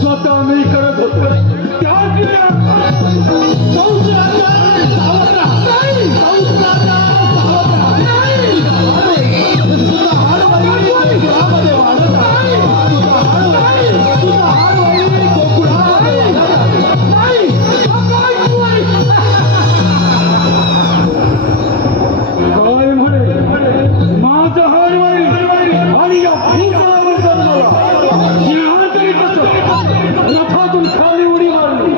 स्वतः मी करत होतो त्याच रथातून खाली उडी मारली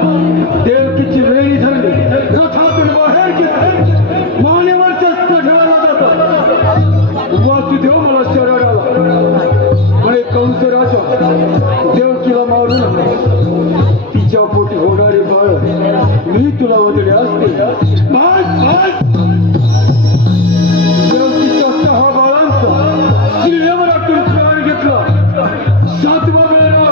देवकीची वेळी धरली रथातून बाहेर घेतली मानेवरच्या ठेवायला जातात वासुदेव मला शरण आला म्हणे कंस राजा देवकीला मारून तिच्या पोटी होणारे बाळ मी तुला वदले असते देवकीच्या 6 बाळांचा श्रीदेवरातून प्राण घेतला 7व्या वेळेला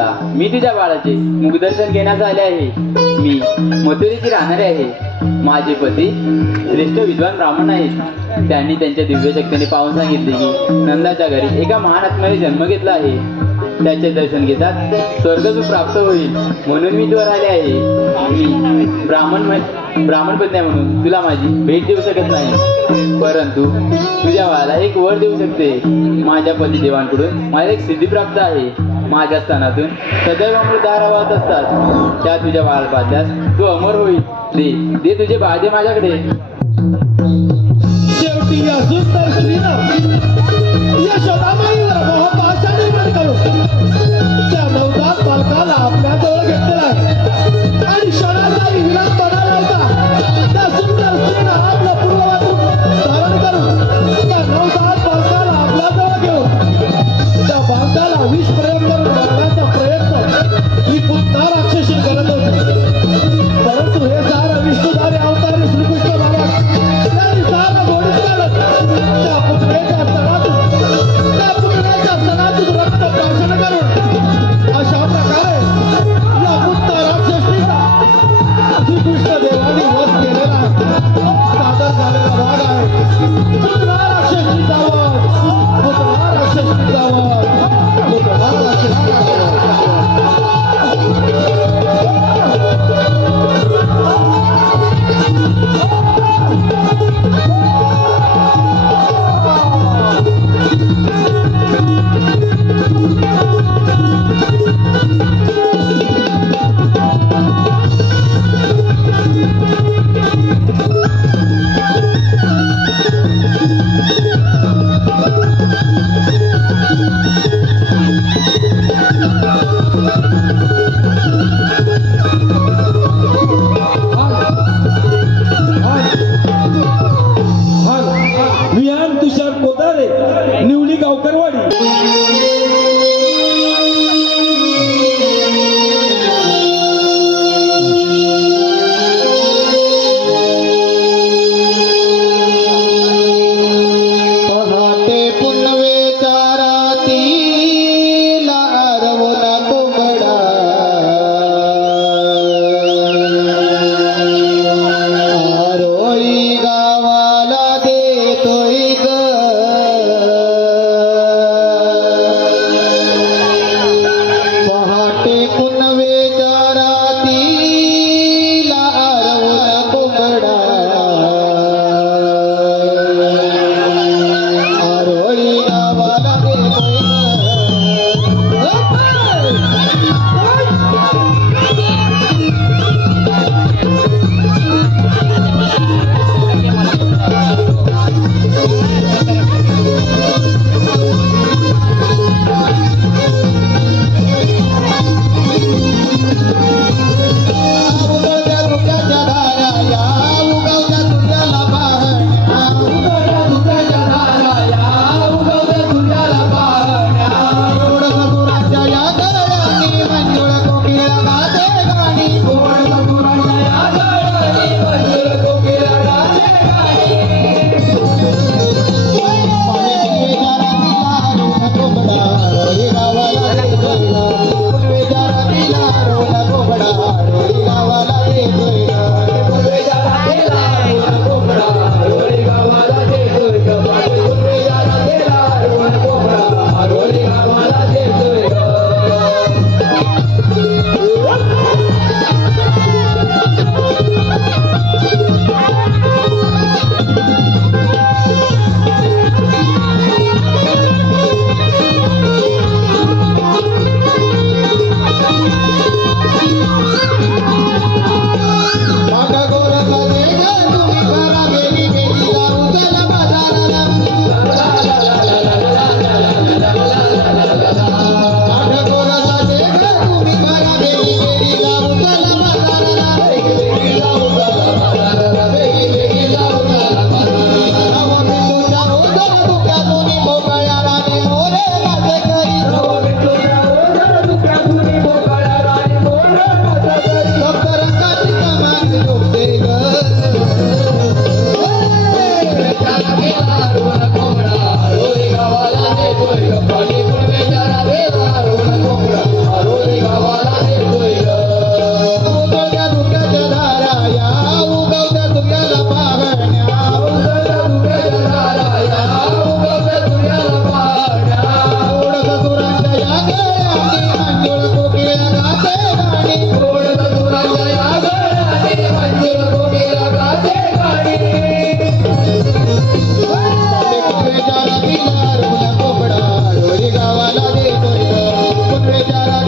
दादा, मी तुझ्या बाळाचे मुखदर्शन घेण्यास आले आहे. मी मथुरेची राहणारे आहे. माझे पती श्रेष्ठ विद्वान ब्राह्मण आहेत. त्यांनी त्यांच्या दिव्य शक्तीने पाहून सांगितले की नंदाच्या घरी एका महान आत्म्याने जन्म घेतला आहे. त्याचे दर्शन घेतात स्वर्गसुख प्राप्त होईल, म्हणून मी तुला आले आहे. मी ब्राह्मण पत्नी म्हणून तुला माझी भेट देऊ शकत नाही, परंतु तुझ्या बाळाला एक वर देऊ शकते. माझ्या पतिदेवांकडून मला एक सिद्धी प्राप्त आहे. माझ्या स्थानातून सदैव अमृतधारा वाहत असतात. त्या तुझ्या बाळाला पाहल्यास तू अमर होईल. दे तुझे बाळ दे माझ्याकडे. शेवटी या सुंदर स्त्रीनं यशोदामाईवर मोहपाशा निर्माण करून त्या नवजात बालकाला आपल्या जवळ घेतलेला आहे आणि क्षणाचाही विलंब न लावता त्या सुंदर स्त्रीनं आपलं पूर्ववाचून धारण करून त्या नवजात बालकाला आपल्या जवळ घेऊन त्या बालकाला विष प्रयोग करून मारण्याचा प्रयत्न ही पुन्हा राक्षसी करत होती. परंतु हे सारं विष्णुधारी अवतारी श्रीकृष्ण भगवान त्यांनी सारं गोडीत काढत त्या पुतळ्याच्या सणातून रक्त प्राशन करून अशा प्रकारे या पुत्र राक्षसीचा श्रीकृष्ण देवानी वध केलेला सादर झालेला भाग आहे. पुत्र राक्षसीचा वध, पुत्र राक्षसीचा वध, पुत्र राक्षसीचा वध. Arole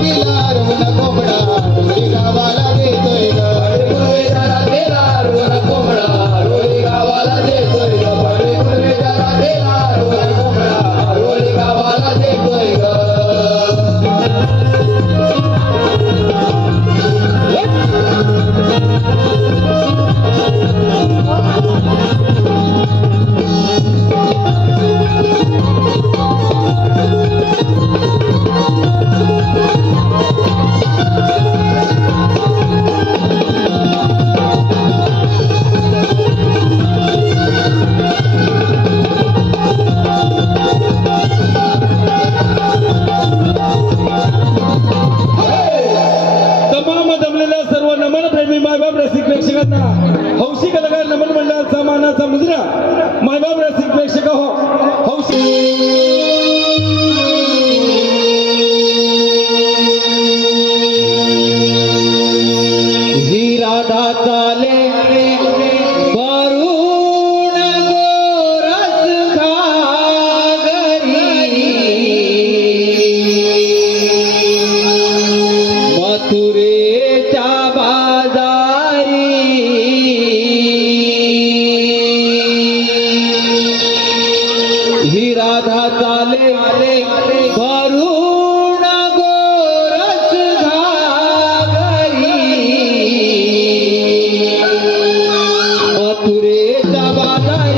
केला रोहन कोंबडा रोळी गावाला देतोय ग गुरुवे जरा केला रोहन कोंबडा रोळी गावाला देतोय ग गुरुवे जरा केला रोहन कोंबडा रोळी गावाला देतोय ग तमाम जमलेल्या सर्व नमन प्रेमी मायबाप रसिक प्रेक्षकांना हौशी कलाकार नमन मंडळाचा मानाचा मुजरा मायबाप रसिक प्रेक्षक हो हौशी ही राधा चाले वरुण गोरस घागरी मथुरेच्या बाजारी ही राधा चाले वरुण गोरस घागरी मथुरेच्या बाजारी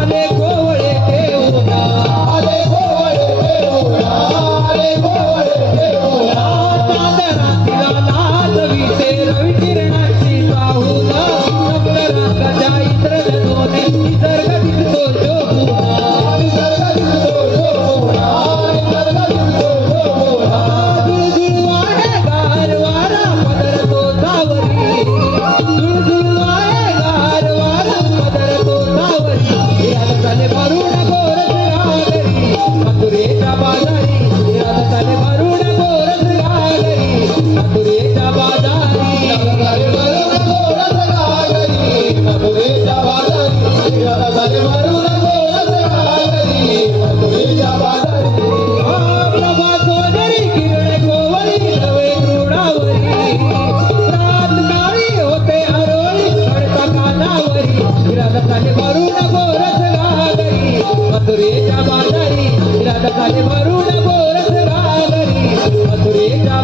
आले गोवळे देऊना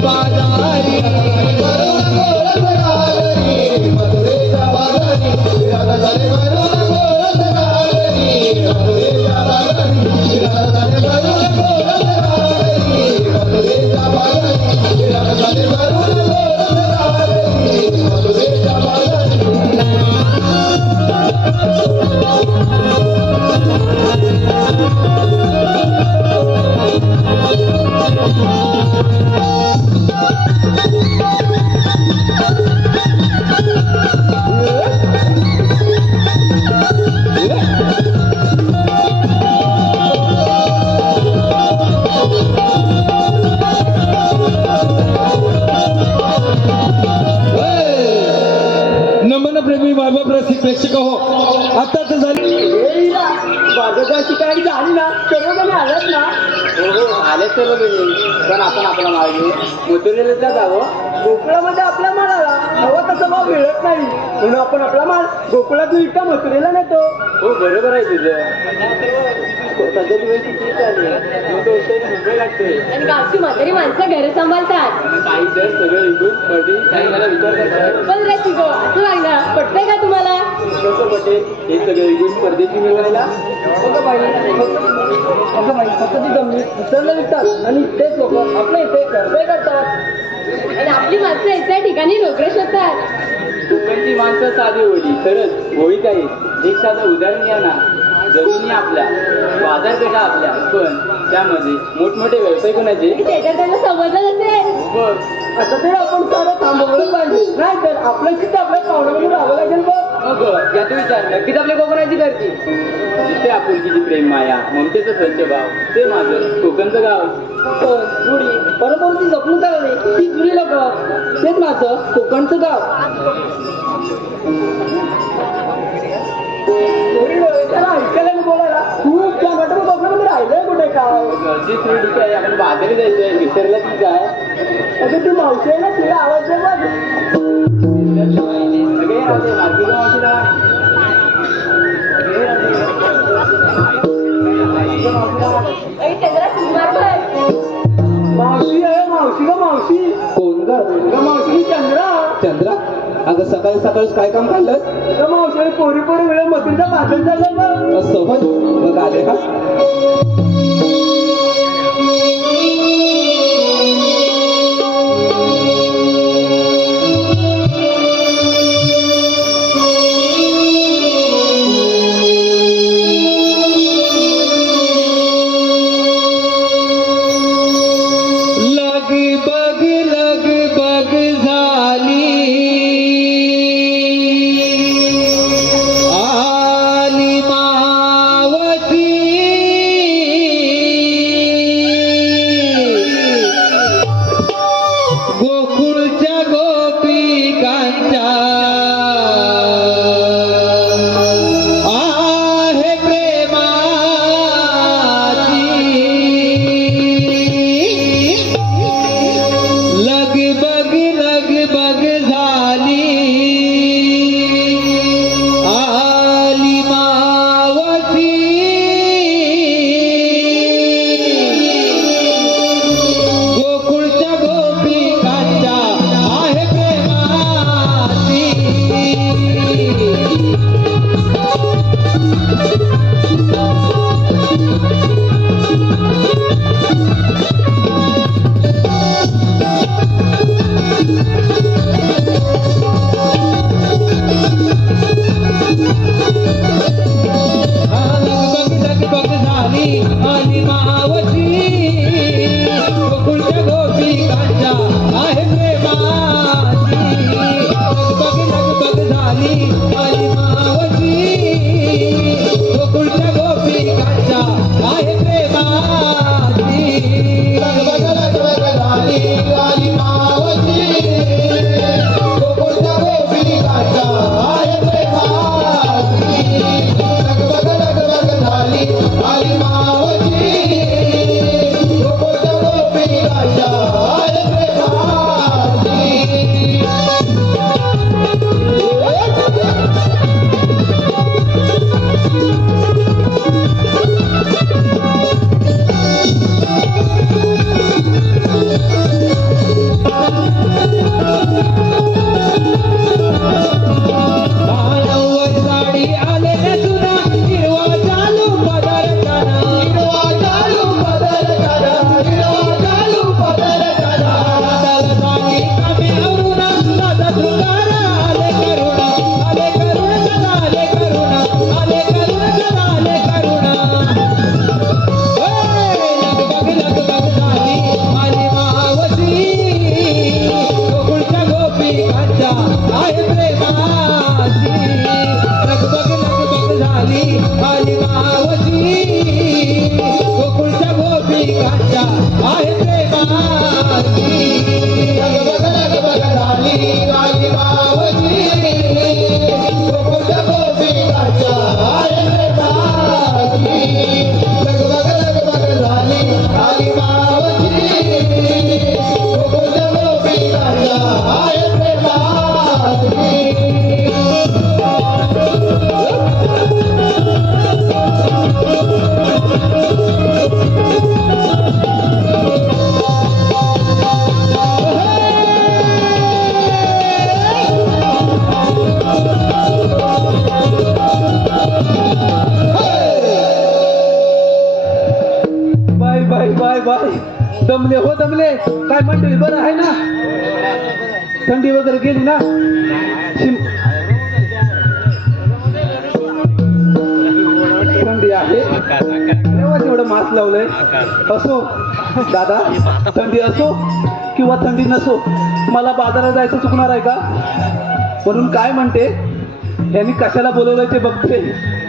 बाजारी भरून गोरख घालरी मथुरेच्या बाजारी विराजदाने भरून गोरख घालरी मथुरेच्या बाजारी विराजदाने भरून गोरख घालरी मथुरेच्या बाजारी विराजदाने भरून गोरख घालरी मथुरेच्या बाजारी नमन प्रेमी बाबा रसिक प्रेक्षक हो, आता तर झाली बाजाची काही झाली ना सर्व आलात ना. हो आले सर्व तुम्ही, पण आपण आपला माल घेऊ मथुरेला जावं. गोकुळामध्ये आपल्या मालाला हवा तसा भाव मिळत नाही, म्हणून आपण आपला माल गोकुळातून इतका मथुरेला नेतो. हो बरोबर आहे तुझं. सध्या तुम्ही किती चालली मुंबई लागते आणि गावची म्हातारी माणसं घर सांभाळतात. काही तर सगळं विकून पडली काही मला विचार करतात. पण रे शिको असं वागणं पटतंय का तुम्हाला? कसं पटेल हे सगळं विकून परदेशी मिळवायला? फक्त ती जमीन दुसऱ्याला विकतात आणि तेच लोक आपल्या इथे व्यवसाय करतात. आणि आपली माणसं एका ठिकाणी नोकऱ्या शोधतात. कोकणची माणसं साधी होती खरंच होईत आहेत. एक साधं उदाहरण घ्या ना, जमिनी आपल्या बाजारपेठा आपल्या, पण त्यामध्ये मोठमोठे व्यवसाय कोणाचे? त्याच्यात त्यांना समजलं नसेल. बघ आता ते आपण सारं थांबवलं पाहिजे, नाही तर आपलं चित्त आपल्या पाहुण्याकडून राहावं लागेल. बघ याचा विचार नक्कीच आपल्या कोकणाची करते. जिथे आपुलकीची प्रेम माया ममतेचं स्वच्छ भाव, ते माझं कोकणचं गाव. जुडी परंपरेची जपणूक करावी ती जुडी लोक, तेच माझं कोकणचं गाव. त्याला ऐकायला बोलायला खूप छान वाटतं. कोकणामध्ये राहिलंय कुठे काय? घरची थोडी ठीक आहे, आपण बाजारी जायचंय. विसरला की काय? अगं ती मावशी आहे ना, तिला आवाज दे बघ. सगळे राहते मातीला मावशीला. सगळे राहते. आणि चंद्रा मारलाय. मावशी आहे, मावशी ग मावशी. कोण ग? मावशी चंद्रा. चंद्रा अगं सकाळी सकाळीच काय काम काढलं? मावशी पोरी पोरी वेळ मथुरीचा बाजार चालला. असं होय, मग आले का? लगबग झाली आली मावती गोकुळच्या गोपिकांच्या आहे प्रेमाची लगबग झाली आली मावती गोकुळच्या गोपिकांच्या आहे प्रेमाची. लगबग झाली आली मावती गोकुळच्या गोपिकांच्या आहे प्रेमाची. लगबग झाली आली मावती गोकुळच्या गोपिकांच्या आहे प्रेमाची. लगबग झाली आली मावती गोकुळच्या गोपिकांच्या आहे प्रेमाची. लगबग झाली आली मावती गोकुळच्या गोपिकांच्या आहे प्रेमाची. दमले हो दमले. काय मंडळी बरं आहे ना? थंडी वगैरे गेली ना? थंडी आहे तेव्हा तेवढं मास्क लावलंय. असो दादा, थंडी असो किंवा थंडी नसो, मला बाजारात जायचं चुकणार आहे का? म्हणून काय म्हणते, यांनी कशाला बोलवलंय ते बघते,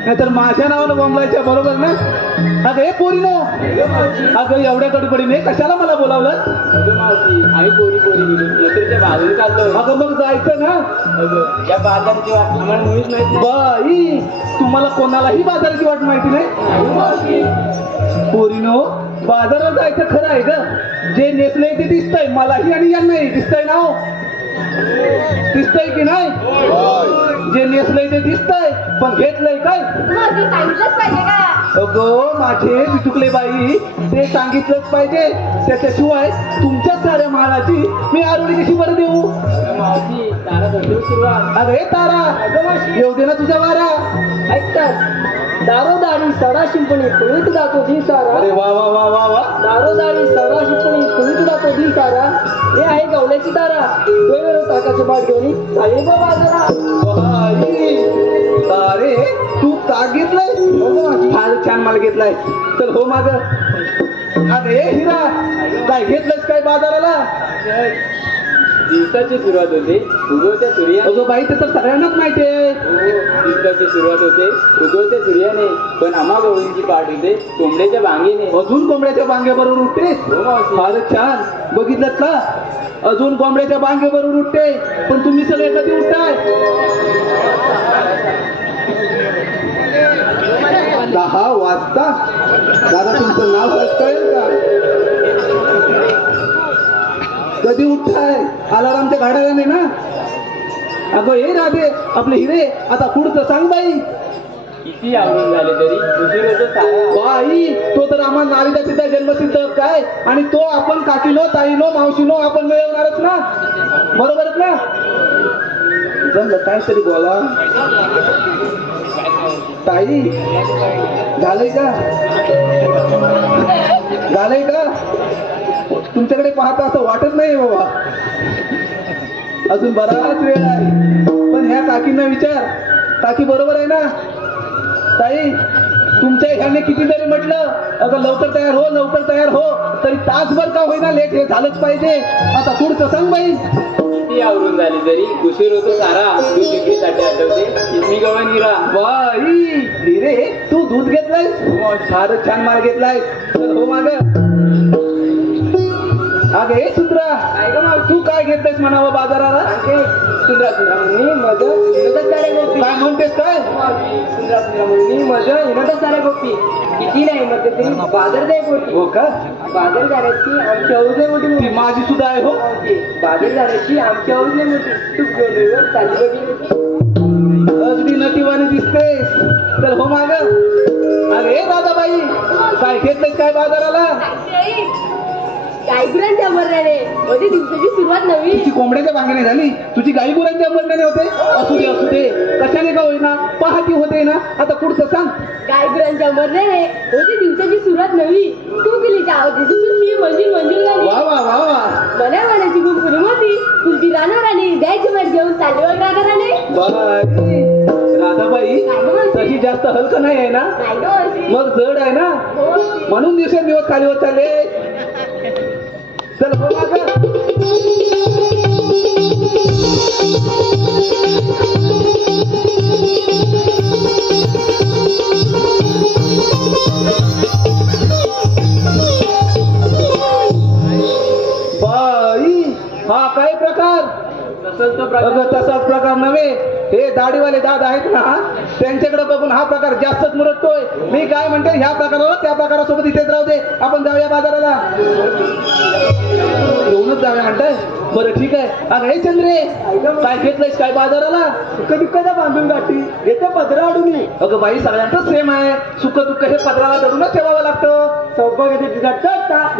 नाहीतर माझ्या नावानं बोंबलायच्या. बरोबर ना? अगं हे पोरीनो, अगं एवढ्या गडबडीने कशाला मला बोलावलं? आम्ही पोरी मथुरेच्या बाजूला चाललो. अगं मग जायचं ना. या बाजाराची वाट आम्हाला मुळीच माहित नाही. बाई, तुम्हाला कोणालाही बाजाराची वाट माहिती नाही? पोरीनो, बाजारात जायचं खरं आहे ग. जे नेसलंय ते दिसतंय मलाही आणि यांनाही. दिसतंय ना हो? दिसतंय की नाही? जे नेसलंय ते दिसतंय, पण घेतलंय काय? मग सांगितलंच पाहिजे का? अगो माझे पिटुकले बाई, ते सांगितलंच पाहिजे. त्याच्याशिवाय तुमच्या साऱ्या मालाची मी आरोळी कशी बरं देऊ? मावशी तारा धंदे सुरुवात. अगं हे तारा, येऊ दे ना तुझा वारा. ऐकतात दारोदारी सडा शिंपणी फुलीत जातो दिसारा. अरे वा वा वा वा वा. दारोदारी सडा शिंपणी फुलीत जातो दिसारा. हे आहे गवल्याची तारा, वेगवेगळ्या टाकाचे बाट घेऊन साहेब बाजारा. बाई, अरे तू ताक घेतलाय? फार छान माल घेतलाय. चल हो माग. अरे हिरा, काय घेतलंस काय बाजाराला? दिवसाची सुरुवात होते उगवत्या सूर्याने. अगं बाई, ते तर सगळ्यांनाच माहिती आहे. दिवसाची सुरुवात होते उगवत्या सूर्याने, पण आम्हा गवळींची पाठ होते कोंबड्याच्या बांगेने. अजून कोंबड्याच्या बांगेबरोबर उठते. हो मावशी. फारच छान. बघितलं का? अजून कोंबड्याच्या बांगेबरोबर उठते. पण तुम्ही सगळे कधी उठताय? 10 वाजता. दादा तुमचं नाव कळेल का? कधी उठताय? अलारामच्या घड्याळाने नाही ना? अगं हे राधे, आपले हिरे, आता पुढचं सांग बाई. किती आवडून झाले तरी उशीर होतो सारा. बाई, तो तर आम्हाला नारीचा सिद्ध जन्मसिद्ध काय, आणि तो आपण काकीनो, ताईनो, मावशीनो आपण मिळवणारच ना. बरोबरच ना? जमलं काहीतरी बोला. ताई, झालंय का? झालंय का? तुमच्याकडे पाहता असं वाटत नाही बाबा. अजून बराच वेळ आहे. पण ह्या काकींना विचार, काकी बरोबर आहे ना? ताई, तुमच्या ह्याने किती जरी म्हटलं अगं लवकर तयार हो, लवकर तयार हो, तरी तासभर का होईना लेट हे झालंच पाहिजे. आता पुढचं सांग बाई. किती आवडून झाले तरी उशीर होतो सारा. दूध विक्रीसाठी आठवते चिमणी गवळण हिरा. बाई, हिरे, तू दूध घेतलाय? फारच छान माल घेतलाय. चल हो माग. अगे सुंदरा, तू काय घेतलायस म्हणावं बाजाराला? मी माझं विनोदात साऱ्या गोष्टी. काय म्हणतेस काय? मी माझं विनोदात साऱ्या गोष्टी. किती नाही मध्ये तरी बाजार जाय गोष्टी. हो का? बाजार जाण्याची आमची हौस आहे मोठी ती मोठी. माझी सुद्धा आहे हो. बाजार जाण्याची आमची हौस नाही मोठी. तू वेळेवर चालली बघी. अगदी नटीवाणी दिसतेस. चल हो माग. अरे दादाबाई, काय घेतलंयस काय बाजाराला? गायगुरांच्या मरण्याने मध्ये दिवसाची सुरुवात नवी. तुझी कोंबड्याच्या बांगेने झाली, तुझी गाई गुरांच्या अंबरण्याने होते. असू दे असू दे, कशाने का होईना, पहाटी होते ना. आता पुढचं सांग. गायगुरांच्या मरण्याने मध्ये दिवसाची सुरुवात नवी. तू गेली जावती सुरली मंजूर मंजूर झाली. वा वा वा वा. मनाची गुंफुरी मोठी तुलती राहणार आणि द्यायची वाट घेऊन चालली बघ रागाराने. बाई, राधाबाई तशी जास्त हलकं नाही आहे ना? नाही गं अशी. मग जड आहे ना, हो अशी. म्हणून दिवसेंदिवस खाली होत चालले. चल हो माग. बाई, हा काय प्रकार? अगं तसाच प्रकार नव्हे. हे दाढीवाले दादा आहेत ना, त्यांच्याकडे बघून हा प्रकार जास्तच मुरटतोय. मी काय म्हणते, ह्या प्रकाराला त्या प्रकारासोबत इथेच राहू दे. आपण जाऊया बाजाराला. येऊनच जाऊया म्हणताय? बरं ठीक आहे. अगं हे चंद्रे, काय घेतलंयस काय बाजाराला? कधी कधी बांधून गाठी येते पदरा अडून. अगं बाई, सगळ्यांचं सेम आहे. सुख दुःख हे पदराला धरूनच ठेवावं लागतं. सौभाग्याची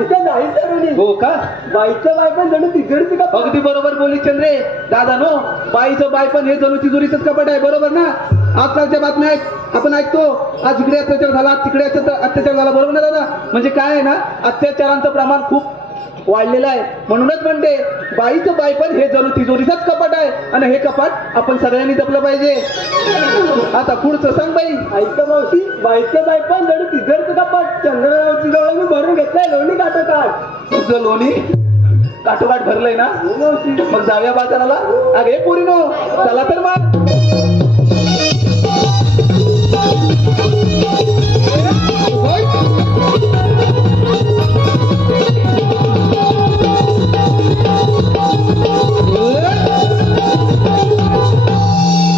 इथे नाही तरुणी. हो का? बाईचं बाय पण जणू तिजडीची का? अगदी बरोबर बोली चंद्रे. दादा नो, बाईचं बायपण हे जणू तिजोरीचंच कपट आहे. बरोबर ना? आजकालच्या बातम्या आपण ऐकतो, आज इकडे अत्याचार झाला, तिकडे अत्याचार झाला. बरोबर ना दादा? म्हणजे काय आहे ना, अत्याचारांचं प्रमाण खूप वाढलेला आहे. म्हणूनच म्हणते बाईचं बायपण हे जणू तिजोरीचंच कपाट आहे आणि हे कपाट आपण सगळ्यांनी जपलं पाहिजे. आता पुढचं सांग बाई. ऐका मावशी, बाईचं बायपण जणू तिजोरीचं कपाट चंद्ररावची जवळ मी भरून घेतलाय लोणी काटोकाट. तुझं लोणी काठोकाठ भरलंय ना. मग जाऊया बाजाराला. अगे पोरीनो चला तर मग.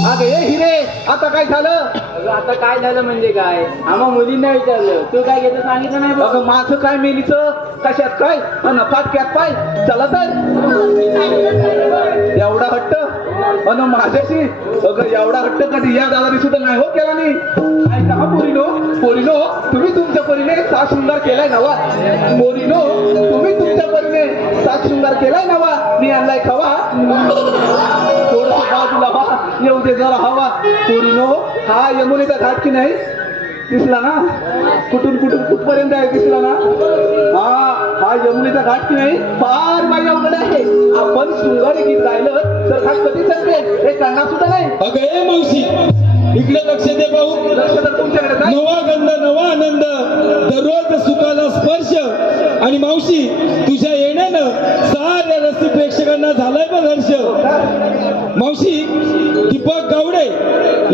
अगे ए हिरे आता काय झालं. आता काय झालं म्हणजे काय, आम्हा मुलींना विचारलं, तू काय घेतं सांगितलं नाही बघ. अगं माझं काय मेलीचं कशात काय अन फाटक्यात पाय. चला तर. एवढा हट्ट अन माझ्याशी अगं एवढा हट्ट कधी या दादानी सुद्धा नाही हो केला नाही. ऐका हा पोरीनो पोरीनो तुम्ही तुमच्या परीने सात शृंगार केलाय नवा. पोरीनो तुम्ही तुमच्या परीने सात शृंगार केलाय नवा. मी आणलाय खवा थोडस बाजूला व्हा येऊ दे जरा हवा. पोरीनो हा यमुनेचा घाट की नाही दिसला ना. कुठून कुठून कुठपर्यंत आहे दिसला ना. हा यमुनेचा घाट की नाही फार बाई अवघड आहे. आपण शृंगारी गीत गायलं तर घाट कधी संपेल हे कळणार सुद्धा नाही. अगं ए मावशी इकडे लक्ष दे भाऊ. लक्ष तर तुमच्याकडे नाही. नवा गंध नवा आनंद दररोज सुखाला स्पर्श. आणि मावशी तुझ्या येण्यानं साऱ्या रस्ते प्रेक्षकांना झालाय बघ हर्ष. मावशी दीपक गावडे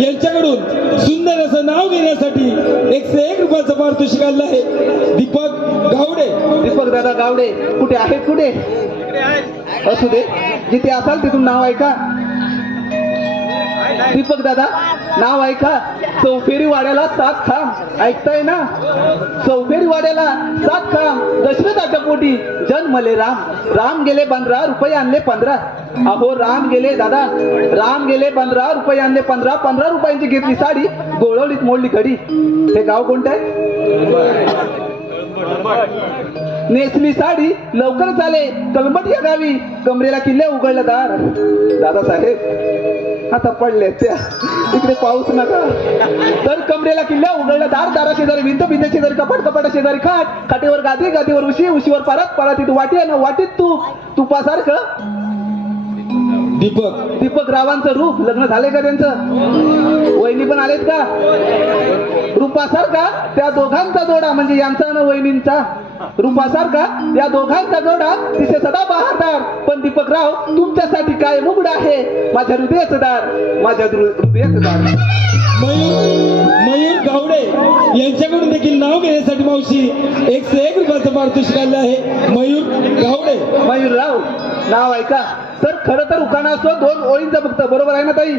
यांच्याकडून सुंदर असं नाव घेण्यासाठी 101 रुपयाचं पारितोषिक आणलं आहे. दीपक गावडे. दीपक दादा गावडे कुठे आहेत कुठे असू दे जिथे असाल तिथून नाव ऐका. दीपक दादा नाव ऐका. चौफेरी वाड्याला 7 खांब ऐकताय ना. चौफेरी वाड्याला 7 खांब दशरथाच्या पोटी जन्मले राम. राम गेले 15 रुपये आणले 15. अहो राम गेले दादा राम गेले 15 रुपये आणले 15. 15 रुपयांची घेतली साडी गोळवलीत मोडली घडी. हे गाव कोणतं आहे. नेसली साडी लवकर चाले कलमट या गावी. कमरेला किल्ल्या उघडला दार. दादासाहेब आता पडले त्या इकडे पाऊस नका. तर कमरेला किल्ल्या उघडला दार. दारा शेजारी भिंत भिंत शेजारी कपाट कपाटा शेजारी खाट. खाटेवर गादी गादीवर उशी उशीवर परत परातीत वाटी आणि वाटीत तूप. तुपासारखं दीपक रावांचं रूप. लग्न झाले का त्यांचं. वहिनी पण आलेत का. रूपासारखा त्या दोघांचा जोडा म्हणजे यांचा आणि वहिनींचा. रूपासारखा या दोघांचा जोडा तिथे सदा बहारदार. पण दीपकराव तुमच्यासाठी काय मुगड आहे माझ्या हृदयाचं दार. माझ्या हृदयाचं दार. मयूर गावडे यांच्याकडून देखील नाव घेण्यासाठी मावशी 101 रुपयाचं पारितोषिक आणलं आहे. मयूर गावडे. मयूरराव नाव ऐका. तर खरं तर उखाणा असतो 2 ओळींचा फक्त. बरोबर आहे ना ताई.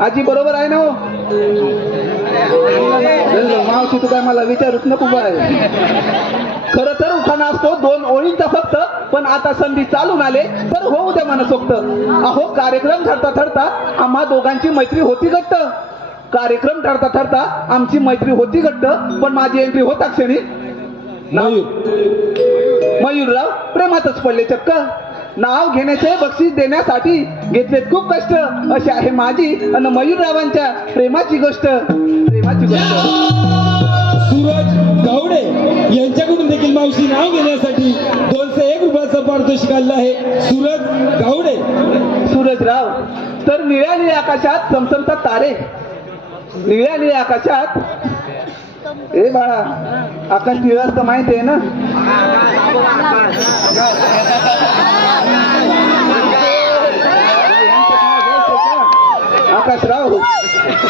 आजी बरोबर आहे ना हो. मावशी तू काय मला विचारूच नको बाय. खरं तर उखाणा असतो 2 ओळींचा फक्त. पण आता संधी चालून आले तर होऊ द्या मनसोक्त. अहो कार्यक्रम ठरता ठरता आम्हा दोघांची मैत्री होती घट्ट. कार्यक्रम ठरता ठरता आमची मैत्री होती घट्ट. पण माझी एंट्री होता क्षणी मयूरराव प्रेमातच पडले चक्क. नाव घेण्याचे बक्षीस देण्यासाठी घेतलेत खूप कष्ट. अशी आहे माझी आणि मयूररावांच्या प्रेमाची गोष्ट. प्रेमाची गोष्ट. सूरज गावडे यांच्याकडून देखील मावशी नाव घेण्यासाठी 201 रुपयाचं पारितोषिक आणलं आहे. सूरज गावडे. सूरजराव तर निळ्या निळ्या आकाशात चमचमतात तारे. निळ्या निळ्या आकाशात. ए बाळा आकाश निळं असतं माहिती आहे ना. आकाशराव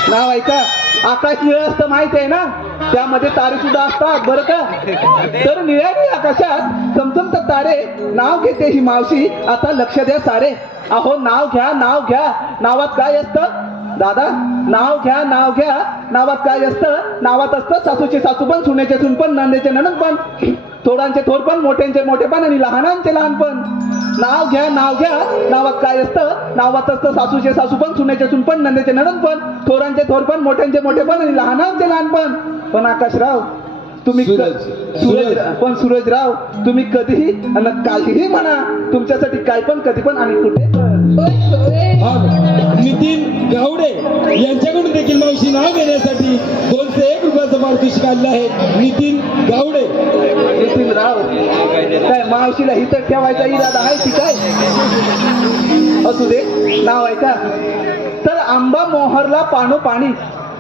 नाव ऐका. आकाश निळं असतं माहिती आहे ना. त्यामध्ये तारे सुद्धा असतात बरं का. तर निळ्या निळ्या आकाशात चमचमतात तारे. नाव घेते ही मावशी आता लक्ष द्या सारे. अहो नाव घ्या नाव घ्या. नावात काय असतं दादा. नाव घ्या नाव घ्या. नावात काय असतं. नावात असतं सासूचे सासूपण सुनेचे सुनपण नंदेचे नणंदपण. थोरांचे थोरपण मोठ्यांचे मोठेपण आणि लहानांचे लहानपण. नाव घ्या नाव घ्या. नावात काय असतं. नावात असतं सासूचे सासूपण सुनेचे सुनपण नंदेचे नणंदपण. थोरांचे थोरपण मोठ्यांचे मोठेपण आणि लहानांचे लहानपण. पण आकाशराव तुम्ही सूरज. सूरज पण सूरजराव तुम्ही कधीही आणि काहीही म्हणा तुमच्यासाठी काय पण कधी पण आणि कुठे पण. हा, नितीन गावडे यांच्याकडून देखील मावशी नाव घेण्यासाठी 201 रुपयाचं पारितोषिक आलेलं आहे. नितीन गावडे. नितीन राव काय मावशीला इथं ठेवायचा इरादा आहे की काय? असू दे, नाव आहे का? तर आंबा मोहरला पानो पाणी,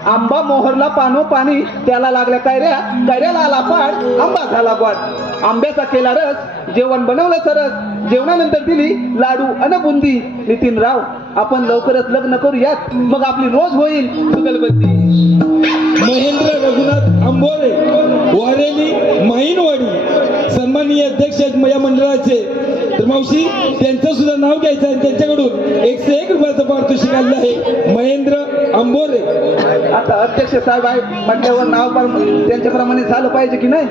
आंबा मोहरला पानो पाणी, त्याला लागल्या कैऱ्या, कैऱ्याला आला पाड, आंबा झाला गोड. आंब्याचा केला रस, जेवण बनवलं सरस, जेवणानंतर दिली लाडू अन बुंदी. नितीन राव आपण लवकरच लग्न करूयात, मग आपली रोज होईल जुगलबंदी. महेंद्र रघुनाथ आंबोरे वारेली माहीनवाडी सन्माननीय अध्यक्ष आहेत या मंडळाचे. तर मावशी त्यांचं सुद्धा नाव घ्यायचं आहे. त्यांच्याकडून 101 रुपयाचं पारितोषिक आलेलं आहे. महेंद्र आंबोरे. आता अध्यक्ष साहेब आहे म्हटल्यावर नाव पण त्यांच्याप्रमाणे झालं पाहिजे की नाही?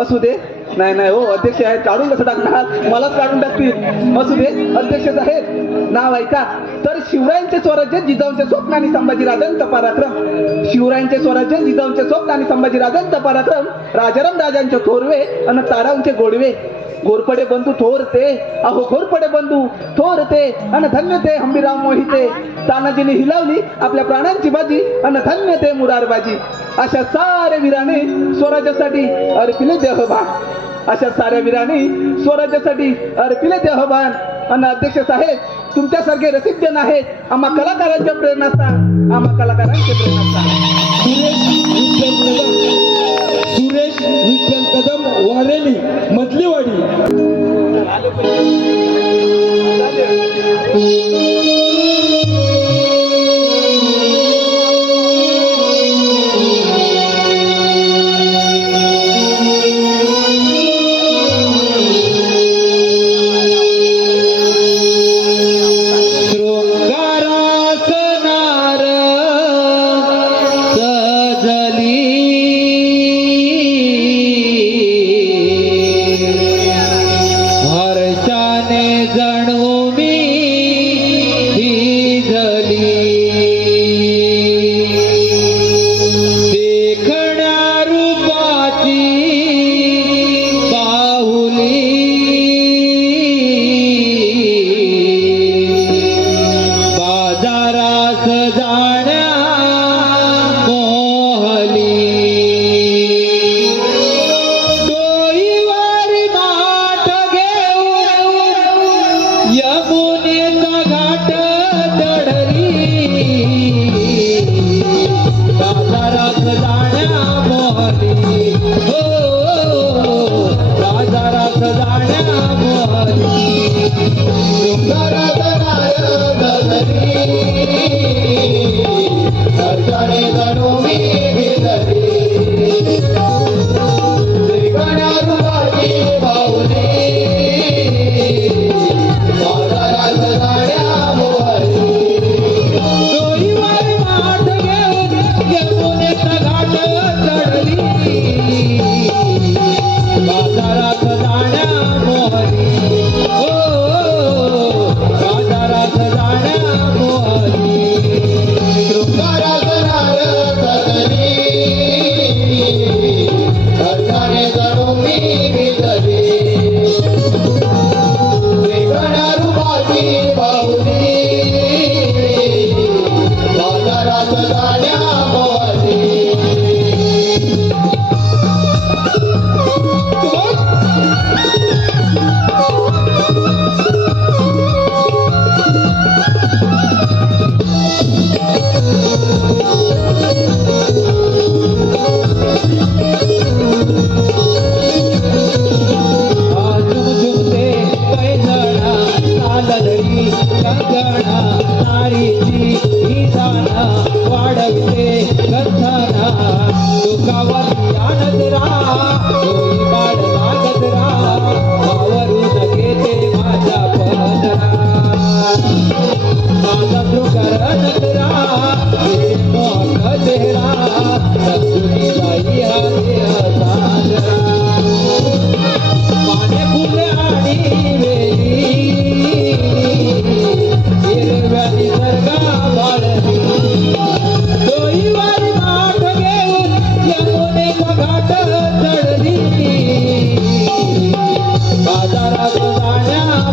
असू दे. नाही नाही हो, अध्यक्ष आहेत, काढून कसं टाकणार? मलाच काढून टाकतील. असू दे, अध्यक्ष साहेब नाव ऐका. तर शिवरायांचे स्वराज्य जिजाऊंचे स्वप्न आणि संभाजीराजांचा पराक्रम, शिवरायांचे स्वराज्य जिजाऊंचे स्वप्न आणि संभाजीराजांचा पराक्रम, राजाराम राजांचे थोरवे आणि तारांचे गोडवे. घोरपडे बंधू थोरते, अहो घोरपडे बंधू थोरते अन धन्य ते हंबीराव मोहिते. तानाजीने हिलावली आपल्या प्राणांची बाजी अन धन्य ते मुरारबाजी. अशा साऱ्या वीराने स्वराज्यासाठी अर्पिले देहभान, अशा साऱ्या वीरांनी स्वराज्यासाठी अर्पिले देहभान. आणि अध्यक्ष साहेब तुमच्यासारखे रसिक जन आहेत, आम्हा कलाकारांच्या प्रेरणास्थान, आम्हा कलाकारांचे प्रेरणास्थान. सुरेश विठ्ठल कदम वारेली मधलीवाडी. घाट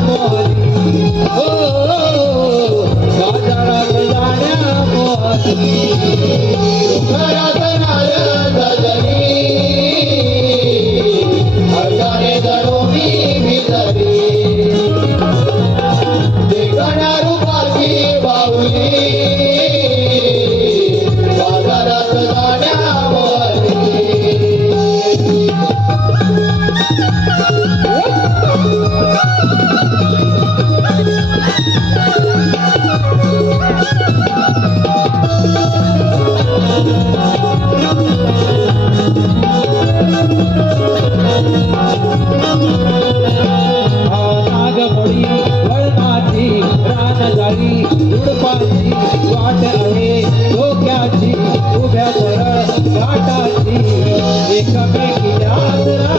मोहनी हो बाजारात जाण्या मोहनी घरात नारळ गजरी हर्षाने जणोनी भिजली देखण्या रूपाची बाहुली बाजारात जाण्या मोहनी नागमोडी वळणाची रानजाळी उडपाची वाट आहे डोक्याची उभ्या सरळ घाटाची एकमेकीच्या आसरा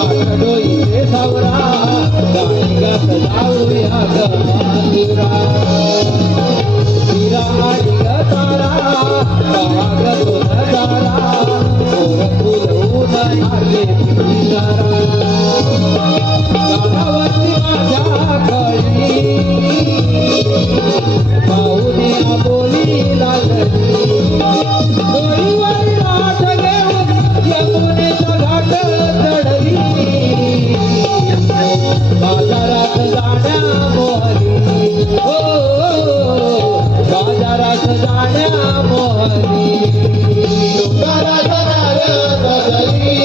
आठ डोईचे सावरा गाणी गात जाऊया गमानुरा हिरा आणि ग तारा काळा ग तो नजारा मोर फुलवून आले पिंजारा गावाची माझ्या कळली पाहुणे आबोली लागली डोईवर लाट घेऊन यमुनेचा घाट चढली बाजारात जाण्या मोहनी हो बाजारात जाण्या मोहनी दुकानात नारळ गजरी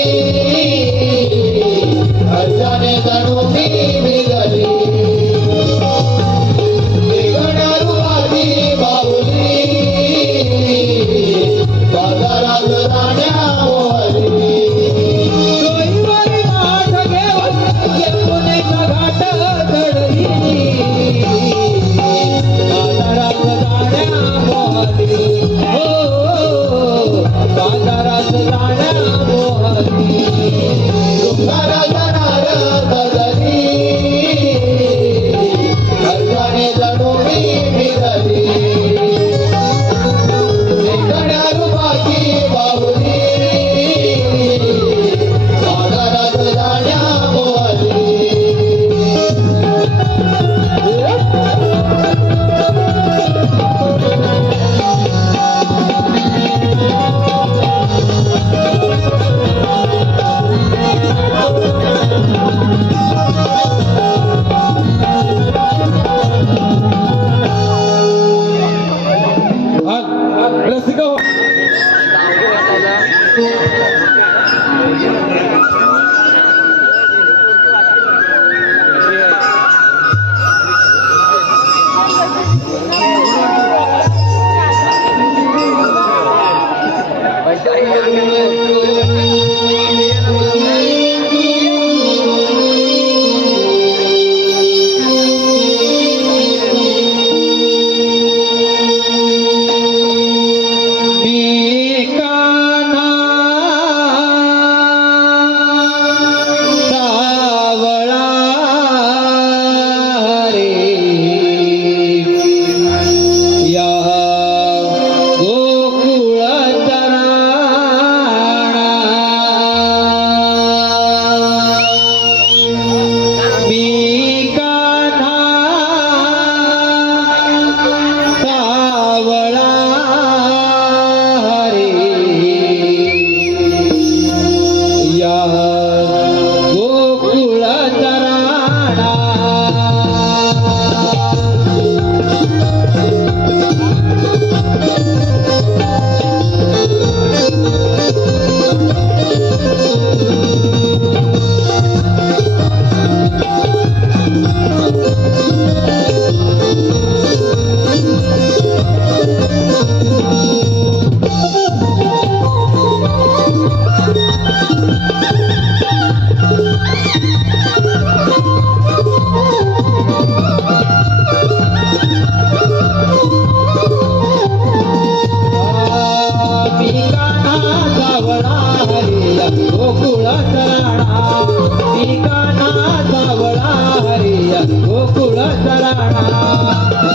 हर्षाने जणोनी भिजली देखण्या रूपाची बाहुली बाजारात जाण्या मोहनी डोईवर लाट घेऊन यमुनेचा घाट चढली बाजारात जाण्या मोहनी हो बाजारात जाण्या मोहनी दुकानात नारळ गजरी हर्षाने जणोनी भिजली देखण्या रूपाची बाहुली बाजारात जाण्या मोहनी रसिका हो.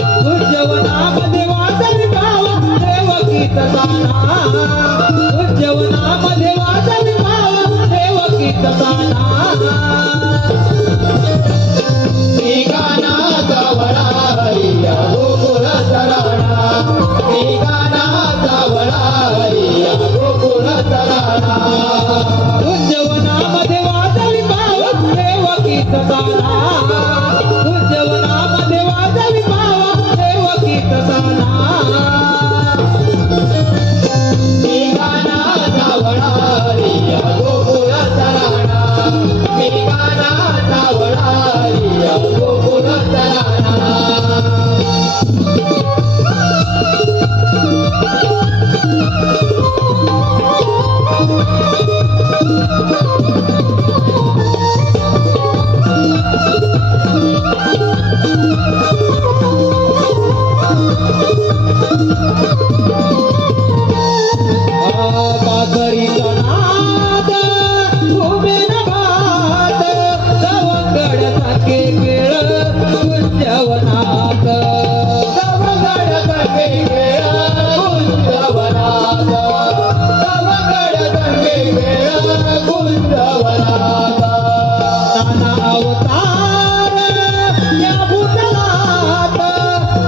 उज्जवनामध्ये वादळ गावा देवगीत गाणा, उज्जवनामध्ये वादळ गावा देवगीत गाणा. वेळ गुंजवणाचा नाना अवतार या भूतलात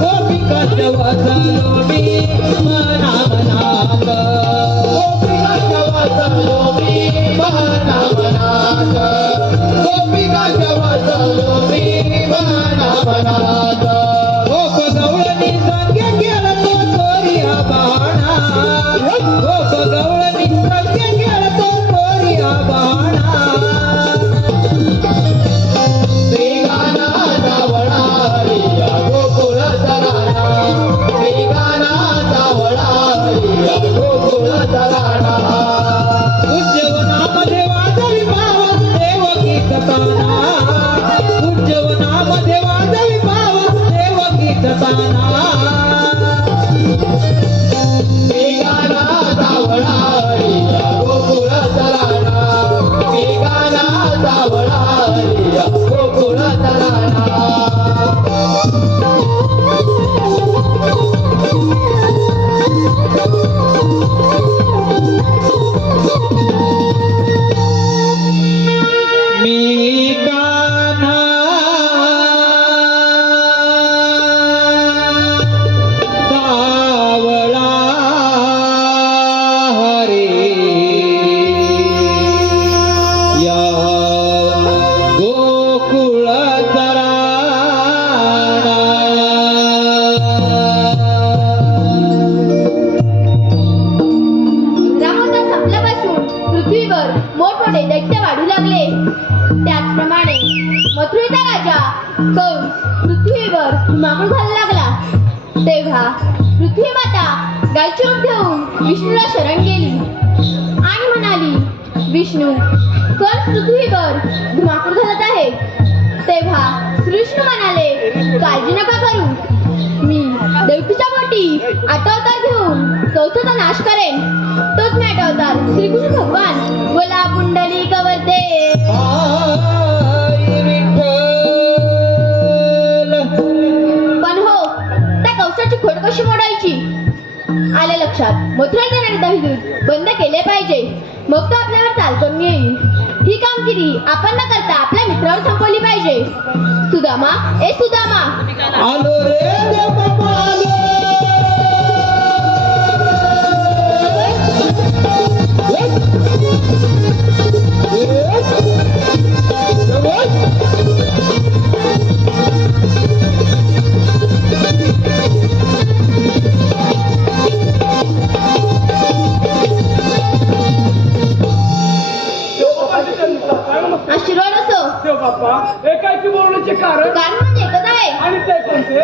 गोपिकाच्या वाचलो मी मना मनात गोपिकाच्या वाचलो मी मना मनात गोपिकाच्या वाचलो मी मना मनात गोप गवळणी संगे खेळतो तोरिया बाणा गोप गवळणी संगे खेळतो तोरिया बाणा श्रीगानाचा वळारिया गोकुळ तराणा श्रीगानाचा वळारिया गोकुळ तराणा उज्जवनामध्ये वाजवी भाव देवकी कथाना उज्जवनामध्ये वाजवी भाव देवकी कथाना श्रीगानाचा वळारिया गोकुळ तराणा श्रीगानाचा वळारिया गोकुळ तराणा मी कान्हा सावळा हरे या गोकुळ राहोता संपल्यापासून पृथ्वीवर मोठमोठे दैत्य वाढू लागले. त्याचप्रमाणे मथुरेचा राजा कंस पृथ्वीवर धुमाकूळ घालू लागला. तेव्हा पृथ्वी माता गायचे रूप घेऊन विष्णूला शरण गेली आणि म्हणाली, विष्णू, कंस पृथ्वीवर धुमाकूळ घालत आहे. तेव्हा श्रीकृष्ण म्हणाले, काळजी नका करू, मी देवकीच्या पोटी आठवतार घेऊन कंसाचा नाश करेन. तोच मी आठवतार श्रीकृष्ण भगवान बोला पुंडली कवरते. पण हो, त्या कंसाची खोड कशी मोडायची? आलं लक्षात. मथुरा जाणारे दहीदूत बंद केले पाहिजे, मग तो आपल्यावर चाल करून येईल. ही कामगिरी आपण न करता आपल्या मित्रावर संपवली पाहिजे. सुदामा, ए सुदामा, आलो रे देव बाबा आलो आशीर्वाद असो. देव बाप्पा एकाची बोलण्याचे कारण कारण म्हणजे एकच आहे. आणि ते कोणते?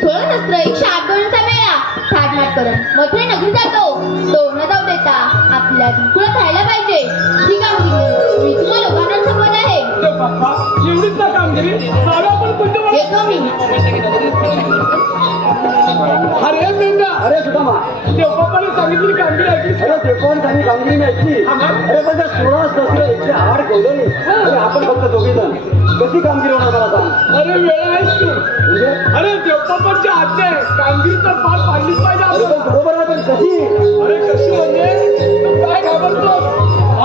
16 शस्त्र 108 गोळ्यांचा मेळा थाटमाट करून मथुरे नगरी जातो. तो न जाऊ देता आपल्या कुळात राहायला पाहिजे. ही कामगिरी मी तुम्हा लोकांना सांगत आहे. देव बाप्पा एवढीच ना कामगिरी? जाऊया आपण कोणत्या येतो मी. अरे मेंढा, अरे सुदामा, देव बाप्पाने सांगितली कामगिरी ऐकली. अरे ते कोण त्यांनी कामगिरी नाही ऐकली. अरे पण त्या 16 शस्त्र 108 गवळणी अरे आपण फक्त दोघे जण कशी कामगिरी होणार मला सांग. अरे वेळा आहेस तू. म्हणजे अरे देवबाप्पांची आज्ञा आहे, कामगिरी तर पार पाडलीच पाहिजे अरे आपण. पण बरोबर आहे पण कशी? अरे कशी म्हणजे? तू काय घाबरतो?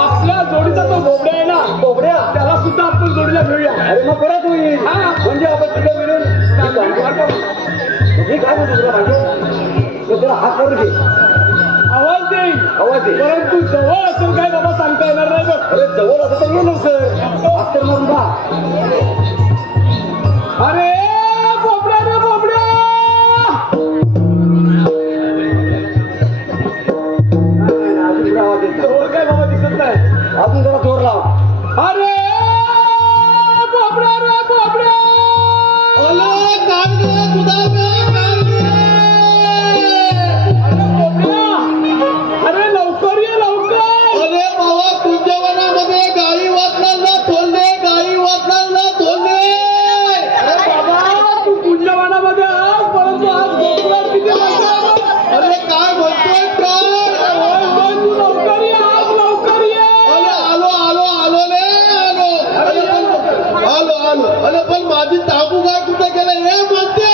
आपल्या जोडीचा तो बोबड्या आहे ना, बोबड्या त्याला सुद्धा आपण जोडीला घेऊया. अरे मग परत होईल. हा. म्हणजे आपण तिघं मिळून ही कामगिरी मी काय म्हणतो तुला माहिती? तो त्याला हात करून घे, आवाज देईल, आवाज दे. परंतु जवळ असेल काय बाबा सांगता येणार नाही बघ. अरे जवळ असं तर ये लवकर, अत्तर मारून बा. अरे बोबड्या रे बोबड्या. अजून थोडा आवाज येत नाही. जवळ काय बाबा दिसत नाही. अजून जरा जोर लाव. अरे बोबड्या रे बोबड्या. अरे कांदे सुधारणे कांदे अरे बोबड्या, अरे लवकर ये लवकर. अरे बाबा कुंजवनामध्ये गाई वाचनाला थोडले गाई वाचनाला थोडले अरे बाबा तू कुंजवनामध्ये आस, परंतु आज गोकुळात किती माहिती आहे बघ. अरे काय म्हणतोय काय होय होय तू लवकर ये, आज लवकर ये. अरे आलो आलो आलो रे आलो अरे पण आलो आलो अरे पण माझी ताबू काय कुठे गेले हे म्हणते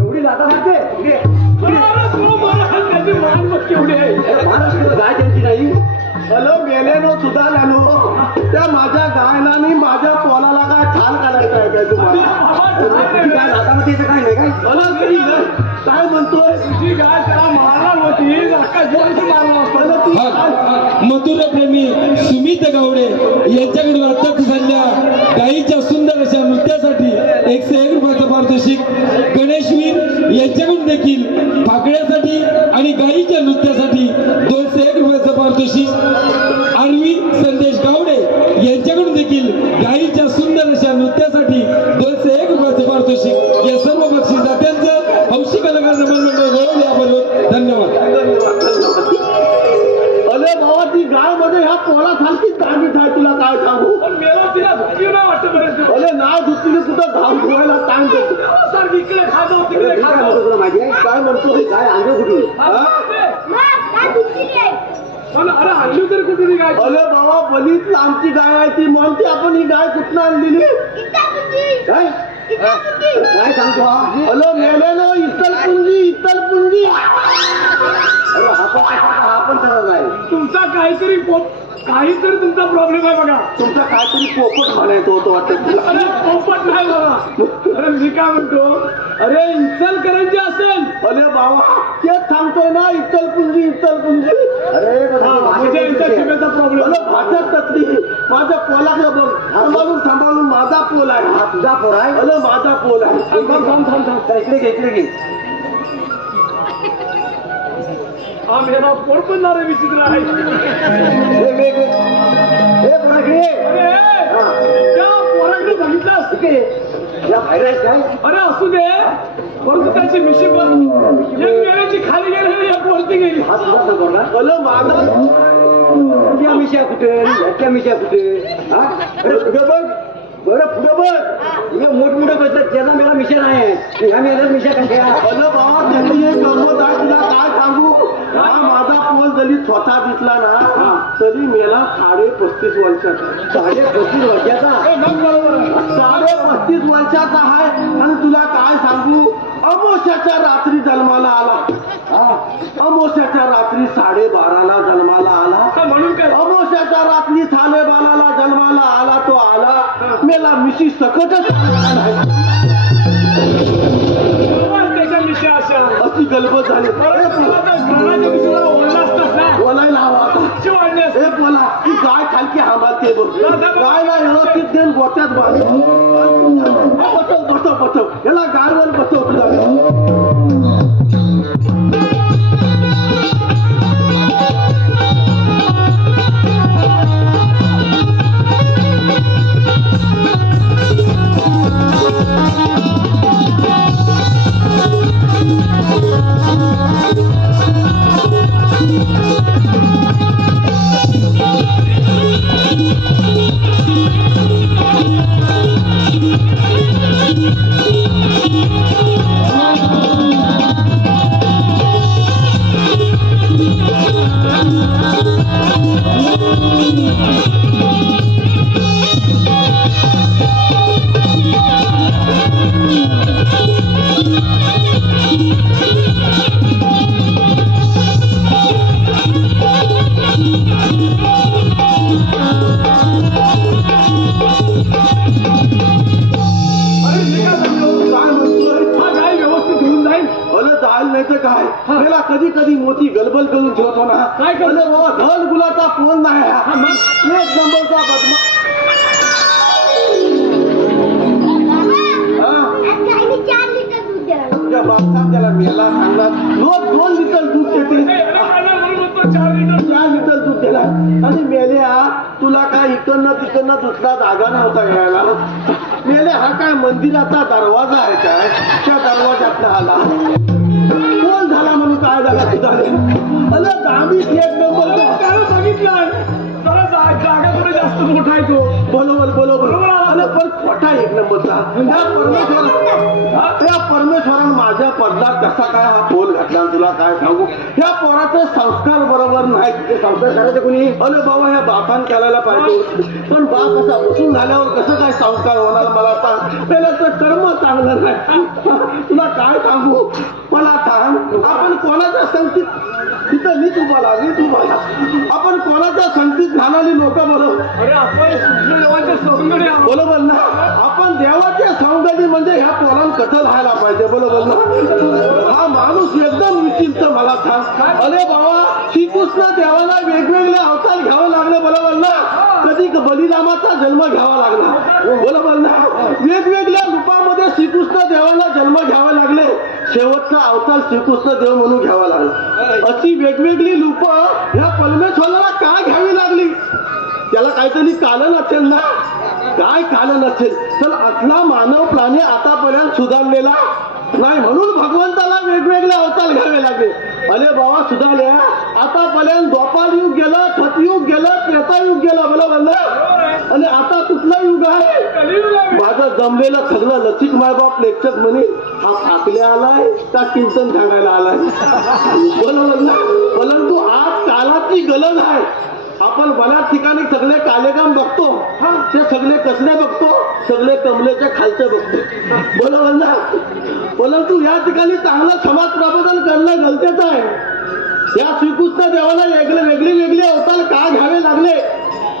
एवढी जाता लागते गाय त्यांची नाही. हॅलो गेलेलो सुद्धा झालो त्या माझ्या गायनाने माझ्या पोलाला काय खाल काढायचं आहे काय तुम्हाला काय हातामध्ये काय नाही काय मला तरी काय म्हणतोय तुझी गाय त्याला मारणार होती अख्खा जीवाची मारणार मथुरा प्रेमी सुमित गावडे यांच्याकडून अटक झालेल्या गायीच्या सुंदर अशा नृत्यासाठी 101 रुपयाचं पारितोषिक. गणेशवीर यांच्याकडून देखील फाकड्यासाठी आणि गायीच्या नृत्यासाठी 201 रुपयाचं पारितोषिक. आरवी संदेश गावडे यांच्याकडून देखील गायीच्या सुंदर अशा नृत्यासाठी 201 रुपयाचं पारितोषिक. या सर्व बक्षीसदात्यांचं हौशी कलाकार नमन मंडळ वळवले याबरोबर धन्यवाद. अरे बाबा ती गाय मध्ये ह्या पोला सारखीच गाडीत आहे तुला काय सांगू तिला धुतली नाही वाटत. अरे नाव धुतली कुठं घाम धुवायला टाइम देतो सारखी इकडे खातो तिकडे खातो तुला माहिती आहे काय म्हणतो हे काय आणलं कुठून अरे आणली तरी कुठून गाय. अरे बाबा बलीच आमची गाय आहे ती म्हणते आपण ही गाय कुठून आणलेली काय काय सांगतो हॅलो मेलेलो इत्तलपुंजी अरे हा पण सरळ आहे तुमचा काहीतरी तुमचा प्रॉब्लेम आहे बघा तुमचा काहीतरी पोपट म्हणायचं होतं वाटतं. अरे पोपट नाही बघा अरे मी काय म्हणतो अरे इचलकरंजी असेल. अरे बाबा तेच सांगतोय ना इचलपुंजी अरे म्हणजे यांच्या शिवेचा प्रॉब्लेम भाषाच तसली माझ्या पोलाकडे बघ सांभाळून माझा पोल आहे हा तुझा पोल आहे. अरे माझा पोल आहे थांब इकडे घे हा मेरा पोट पण विचित्र आहे. त्या पोराकडे बघितलास अरे असू दे परंतु त्याची मिशी पण एक वेळेची खाली गेली एक वरती गेली. माझा मिशा कुठे मिशा कुठे पुढे बघ बरं पुढे बघ मोठमोठे बसतात त्याला मेला मिशन आहे ह्या मेला मिशा कशा अरे बाबा त्यांनी एक गंमत आहे तुला काय सांगू हा माझा पोल जरी स्वतः दिसला ना तरी मेला 35 वर्षाचा 35 वर्षाचा 35 वर्षाचा आहे. आणि तुला काय सांगू अमावस्याच्या रात्री जन्माला आला अमावस्याच्या रात्री 12:30ला जन्माला आला म्हणून काय अमावस्याच्या रात्री 12:30ला जन्माला आला तो आला मेला मिशी सकटच त्याच्या मिशी अशा अशी गलबत झाली बोलायला हवा हे बोला ती गाय खालकी हांबाते बघ गायला व्यवस्थित देऊन गोट्यात बसव याला गायवर बसव तुझा त्याला कधी कधी मोठी गलबल करून ठेवतो ना. काय करतो? अरे बाबा धन गुलाचा फोन नाही हा. एक नंबरचा बदमा. तुझ्या बापचा त्याला मेला सांगणार रोज 2 लिटर दूध देते. 4 लिटर दूध दिला आणि मेल्या तुला काय इकडनं तिकडनं दुसरा जागा नव्हता घ्यायला. मेले हा काय मंदिराचा दरवाजा आहे काय? त्या दरवाजातनं आला कोण झाला म्हणून काय झाला तुझा? अरे दाबीत एक नंबर जास्त मोठा आहे तो. बरोबर अरे पण खोटा एक नंबरचा. त्या परमेश्वरानं माझ्या पदरात कसा काय हा पोल घातला तुला काय सांगू. ह्या पोराचे संस्कार बरोबर नाहीत. ते संस्कार करायचे कोणी? अरे बाबा ह्या बापान करायला पाहिजे. पण बाप असा बसून झाल्यावर कसं काय संस्कार होणार मला सांग. पहिलं तर कर्म चांगलं नाही. तुला काय सांगू मला सांग. आपण कोणाच्या संगतीत तिथं नीट उभा आपण कोणाच्या संगतीत घालवली लोक बरोबर. अरे आपण देवाच्या सौंदर्य बरोबर ना. आपण देवाच्या सौंदर्य म्हणजे ह्या पोरांना कसं राहायला पाहिजे. बरोबर ना. हा माणूस एकदम विचित्र मला सांग. अरे बाबा श्रीकृष्ण देवाला वेगवेगळे अवतार घ्यावे लागले. बरोबर ना. कधी बलिरामाचा जन्म घ्यावा लागला. बरोबर ना. वेगवेगळ्या रूपामध्ये श्रीकृष्ण देवाला जन्म घ्यावे लागले. शेवटचा अवतार श्रीकृष्ण देव म्हणून घ्यावा लागला. अशी वेगवेगळी रूप ह्या परमेश्वराला का घ्यावी लागली? त्याला काहीतरी कारण असेल ना. काय कारण असेल तर असला मानव प्राणी आतापर्यंत सुधारलेला नाही म्हणून भगवंताला वेगवेगळे अवतार घ्यावे लागले. अरे बाबा सुधारल्या आतापर्यंत द्वापार युग गेलं, सतयुग गेलं, त्रेतायुग गेलं. बरोबर ना. आणि आता कुठलं युग आहे? माझं जमलेलं सगळं लसिक मायबाप लेखक म्हणे हा फाकल्या आलाय का कीर्तन सांगायला आलाय. बरोबर ना. परंतु आज कालाची गरज आहे. आपण बऱ्याच ठिकाणी सगळे कालेकाम बघतो. ते सगळे कसले बघतो? सगळे कमलेच्या खालचे बघतो. बरोबर ना. परंतु या ठिकाणी चांगलं समाज प्रबोधन करणं गरजेचं आहे. या श्रीकृष्ण देवाला वेगळे अवतार का घ्यावे लागले?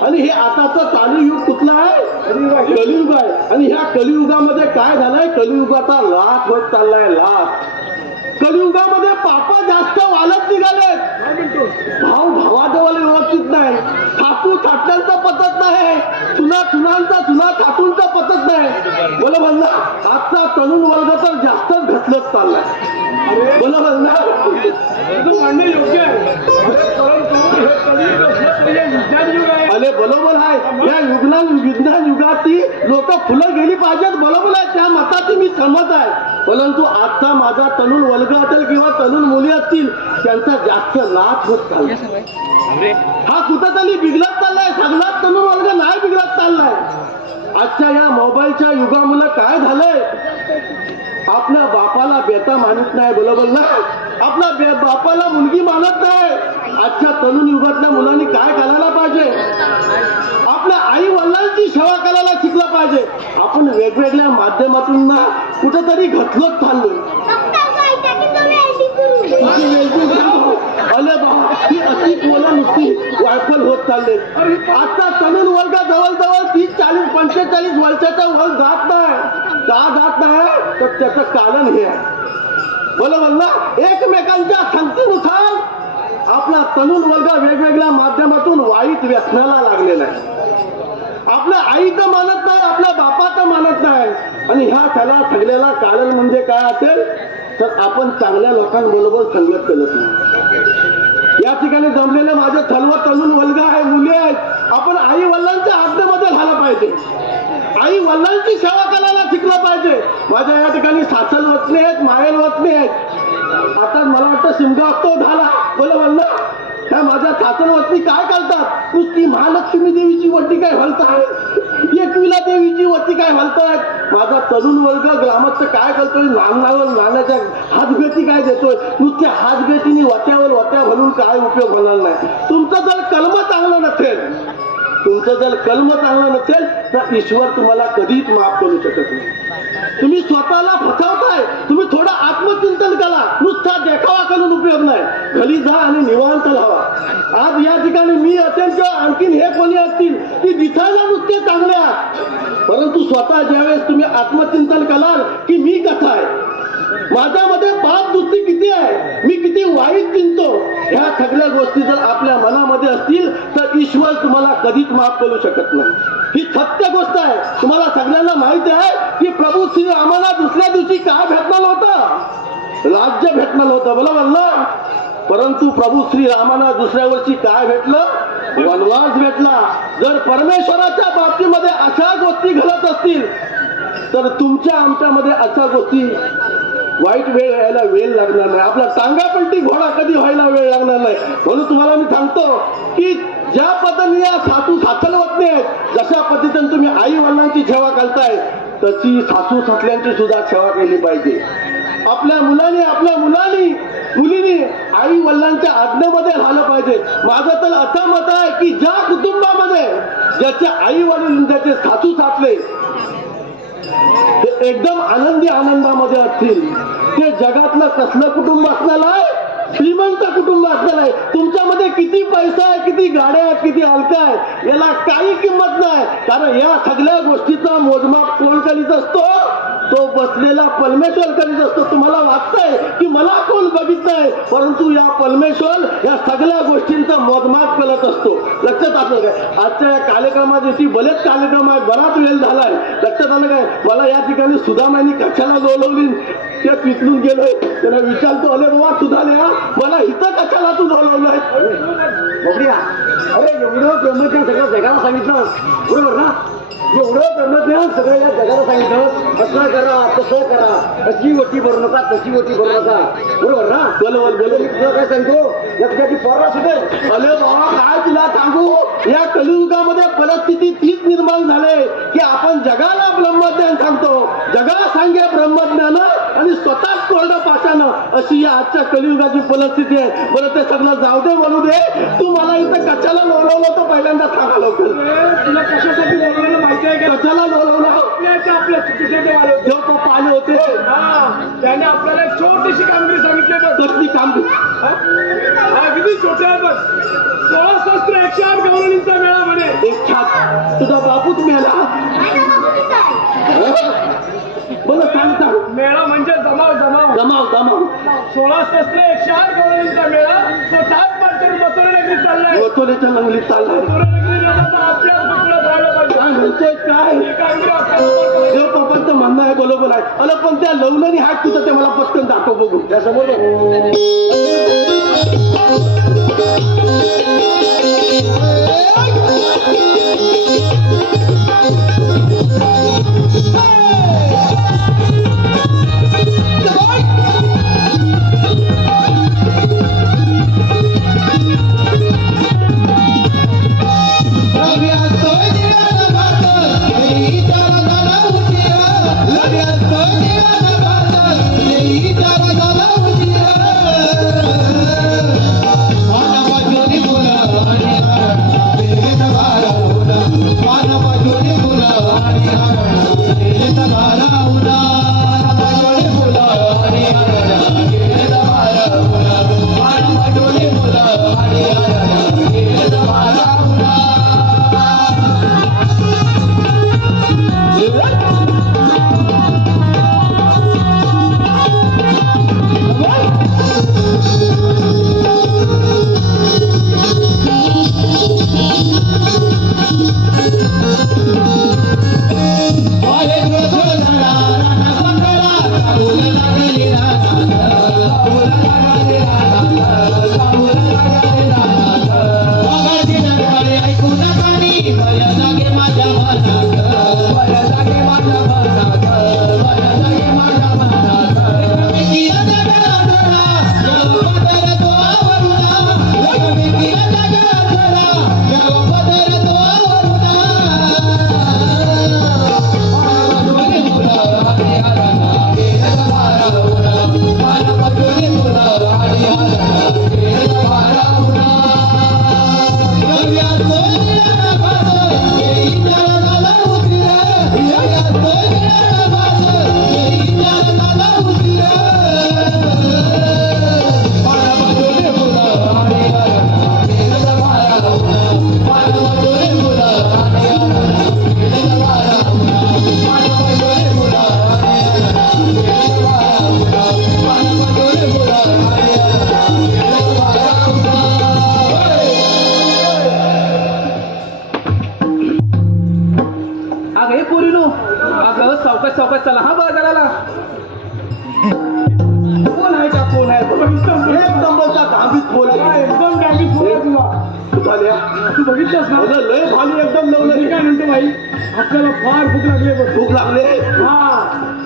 आणि हे आताचं चालू युग कुठलं आहे? कलियुग आहे. आणि ह्या कलियुगामध्ये काय झालंय? कलियुगाचा लाट होत चाललाय. लाट. कलियुगामध्ये पाप जास्त वाढत निघाले. भाऊ भावाजवळ व्यवस्थित नाही. सासू सासऱ्यांचं पचत नाही. चुना सासूंचं पचत नाही. बरोबर ना. आजचा तरुण वर्ग तर जास्तच घसलत चाललाय. बरोबर ना. मांडणे योग्य आहे. परंतु हे कलियुग असलं तरी हे विज्ञान युग आहे. अरे बरोबर आहे. या विज्ञान युगाची लोक फुलं गेली पाहिजेत. बरोबर आहे. त्या मताची मी सहमत आहे. परंतु आजचा माझा तरुण वर्ग असेल किंवा तरुण मुली असतील त्यांचा जास्त लाभ होत चाललाय. हा कुठंतरी बिघडत चाललाय. सगळ्यात तरुण वर्ग नाही बिघडत चाललाय. आजच्या या मोबाईलच्या युगामुळे काय झालंय? आपल्या बापाला बेटा मानत नाही. बरोबर ना. आपल्या बापाला मुलगी मानत नाही. आजच्या तरुण युगातल्या मुलांनी काय करायला पाहिजे? आपल्या आई वडिलांची सेवा करायला शिकलं पाहिजे. आपण वेगवेगळ्या माध्यमातून ना कुठेतरी घसलत चाललोय. अरे बाबा ही अशी पोलं नुसती वायफल होत चालले. आता तरुण वर्ग जवळजवळ 30, 40, 45 वर्षाचा वर जात नाही. का जात नाही? तर त्याचं कारण हे आहे. बरोबर ना. एकमेकांच्या संगतीनुसार आपला तरुण वर्ग वेगवेगळ्या माध्यमातून वाईट व्यसनाला लागलेला आहे. आपल्या आईचं मानत नाही, आपल्या बापाचं मानत नाही. आणि ह्या त्याला सगळ्याला कारण म्हणजे काय असेल तर आपण चांगल्या लोकांबरोबर संगत करत नाही. या ठिकाणी जमलेले माझे सर्व तरुण वर्ग आहे, मुली आहेत. आपण आई वडिलांच्या आज्ञेमध्ये झालं पाहिजे. आई वडिलांची सेवा करायला शिकलं पाहिजे. माझ्या या ठिकाणी सासल वतने आहेत, मायल वतने आहेत. आता मला वाटतं शिमगा असतो झाला. बरोबर ना. त्या माझ्या सासल वतनी काय करतात? नुसती महालक्ष्मी देवीची वटी काय घालताय, एकविला देवीची वटी काय घालतायत. माझा तरुण वर्ग ग्रामस्थ काय करतोय? नाण्याच्या हातभेटी काय देतोय. नुसत्या हातभेटीने वट्या भरून काय उपयोग होणार नाही. तुमचं जर कर्म चांगलं नसेल तर ईश्वर तुम्हाला कधीच माफ करू शकत नाही. तुम्ही स्वतःला फसवताय. तुम्ही थोडं आत्मचिंतन करा. नुसता देखावा करून उपयोग नाही. घरी जा आणि निवांत राहा. आज या ठिकाणी मी असेल किंवा आणखीन हे कोणी असतील ती दिसायला नुसते चांगले आहात. परंतु स्वतः ज्यावेळेस तुम्ही आत्मचिंतन कराल की मी कसा आहे. माझ्यामध्ये पाप दृष्टी किती आहे, मी किती वाईट चिंतो, ह्या सगळ्या गोष्टी जर आपल्या मनामध्ये असतील तर ईश्वर तुम्हाला कधीच माफ करू शकत नाही. ही सत्य गोष्ट आहे. तुम्हाला सगळ्यांना माहिती आहे की प्रभू श्री रामाला दुसऱ्या दिवशी काय भेटणार होतं? राज्य भेटणार होतं, बरोबर ना? परंतु प्रभू श्री रामाला दुसऱ्या वर्षी काय भेटलं? वनवास भेटला. जर परमेश्वराच्या बाबतीमध्ये अशा गोष्टी घडत असतील तर तुमच्या आमच्यामध्ये अशा गोष्टी वाईट वेळ यायला वेळ लागणार नाही. आपला टांगापलटी घोडा कधी व्हायला वेळ लागणार नाही. म्हणून तुम्हाला मी सांगतो की ज्या पद्धतीने या सासू सासरवतने आहेत, जशा पद्धतीने तुम्ही आई वडिलांची सेवा करताय तशी सासू सासऱ्यांची सुद्धा सेवा केली पाहिजे. आपल्या मुलीने आई वडिलांच्या आज्ञेमध्ये राहिलं पाहिजे. माझं तर असं मत आहे की ज्या कुटुंबामध्ये ज्याचे आई वडील ज्याचे सासू सासरे ते एकदम आनंदामध्ये असतील, ते जगातलं कसलं कुटुंब असणार आहे? श्रीमंत कुटुंब असणार आहे. तुमच्यामध्ये किती पैसा आहे, किती गाड्या आहेत, किती हलका आहे, याला काही किंमत नाही. कारण या सगळ्या गोष्टीचा मोजमाप कोण करीत असतो? तो बसलेला परमेश्वर करीत असतो. तुम्हाला वाटतंय की मला कोण बघितलंय, परंतु या परमेश्वर या सगळ्या गोष्टींचा मोजमाप करत असतो. लक्षात आलं काय? आजच्या या कार्यक्रमादिवशी बरेच कार्यक्रम आहेत, बराच वेळ झालाय. लक्षात आलं काय? मला या ठिकाणी सुदामानी कशाला बोलवली त्या पिचलून गेलोय. त्यांना विचारतो, अरे बाबा सुधाल्या, मला इथं कशाला तू बोलवलंय? बघूया. अरे एवढं ब्रह्मज्ञान सगळं जगाला सांगितलं, बरोबर ना? एवढं ब्रह्मज्ञान सगळं या जगाला सांगितलं, असं करा तसं करा, अशी वटी भरू नका तशी वटी भरू नका, बरोबर ना? बोलवल मी तुला काय सांगतो, याच्यासाठी परवा सुद्धा अरे बाबा काय तुला सांगू, या कलियुगामध्ये परिस्थिती तीच निर्माण झाले की आपण जगाला ब्रह्मज्ञान सांगतो, जगाला सांगे ब्रह्मज्ञान आणि स्वतःच कोरडं पाशानं, अशी या आजच्या कलियुगाची परिस्थिती आहे. बरं ते सगळं जाऊ दे, म्हणू दे. तू मला इथं कशाला बोलवलं तो पहिल्यांदा सांगा लवकर. तुला कशासाठी बोलवलं माहिती आहे का? कशाला बोलवलं? आपल्या चुकीचे जो पप्पा आले होते त्याने आपल्याला एक छोटीशी कामगिरी सांगितली. कसली कामगिरी? अगदी छोटी आहे बघ. 16 शस्त्र 108 गवळणींचा मेळा म्हणे. एक छाप तुझा बापूच मेला. बोला सांग सांग. मेळा म्हणजे जमाव जमाव जमाव जमाव 16 शस्त्र 108 गवळणींचा मेळा. तो ताज पासून बसवण्याची चाललाय. बसवण्याच्या नंगलीत चाललाय. काय म्हणतोय काय? देव पप्पांचं म्हणणं आहे, बरोबर आहे. अरे पण त्या लवलनी हात तुझं ते मला पटकन दाखव बघू. त्यासमोर Love you, चला हा बाजाराला. कोण आहे का कोण आहे? एक नंबरचा धाबीत खोल आहे. एकदम धाबीत खोल आहे तुला. तू बघितलंस ना? लय भाली एकदम लवलं. काय म्हणतो भाई, आपल्याला फार भूक लागली बघ. भूक लागले हा.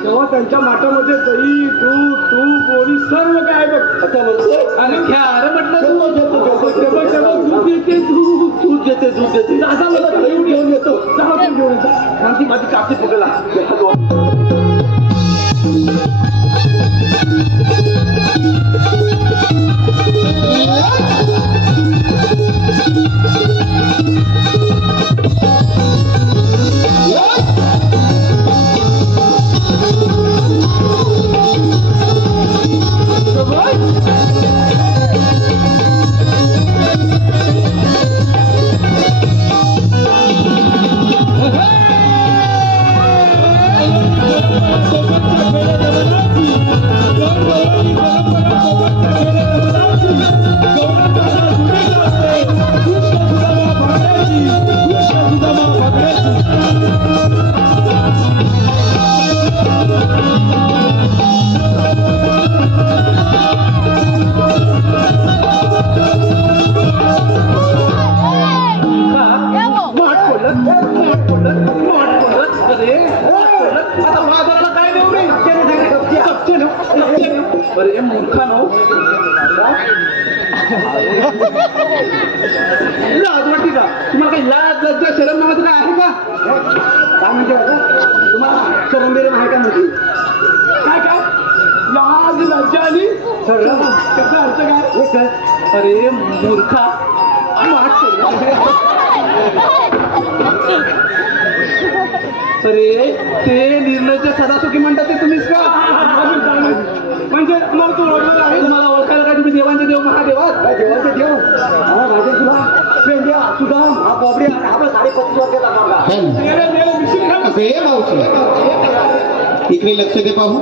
तेव्हा त्यांच्या माठामध्ये दही दूध तूप पोळी सर्व काय आहे बघ. आता म्हणतो आणि घ्या. अरे म्हटलं दूध देते दूध देते दूध देते. असा मला दही घेऊन येतो. चला तू घेऊन येतो. माझी कापी पकडला. अरे मूर्खानो, लाज वाटते का तुम्हाला? काही लाज लज्जा शरम नावाचं काय आहे का? काय म्हणते तुम्हाला? शरम बेरम आहे का? म्हणते काय काय लाज लज्जा आणि शरम त्याचा अर्थ काय? अरे मूर्खा, अरे ते निर्लज्ज सदासुखी म्हणतात ते तुम्हीच का? म्हणजे तुम्हाला ओळखायला काय? तुम्ही देवांचे देव महादेवा. देवांचे देव तुला सुदाम हा बाबरी आपण 25 वर्षाचा इकडे लक्ष दे पाहू.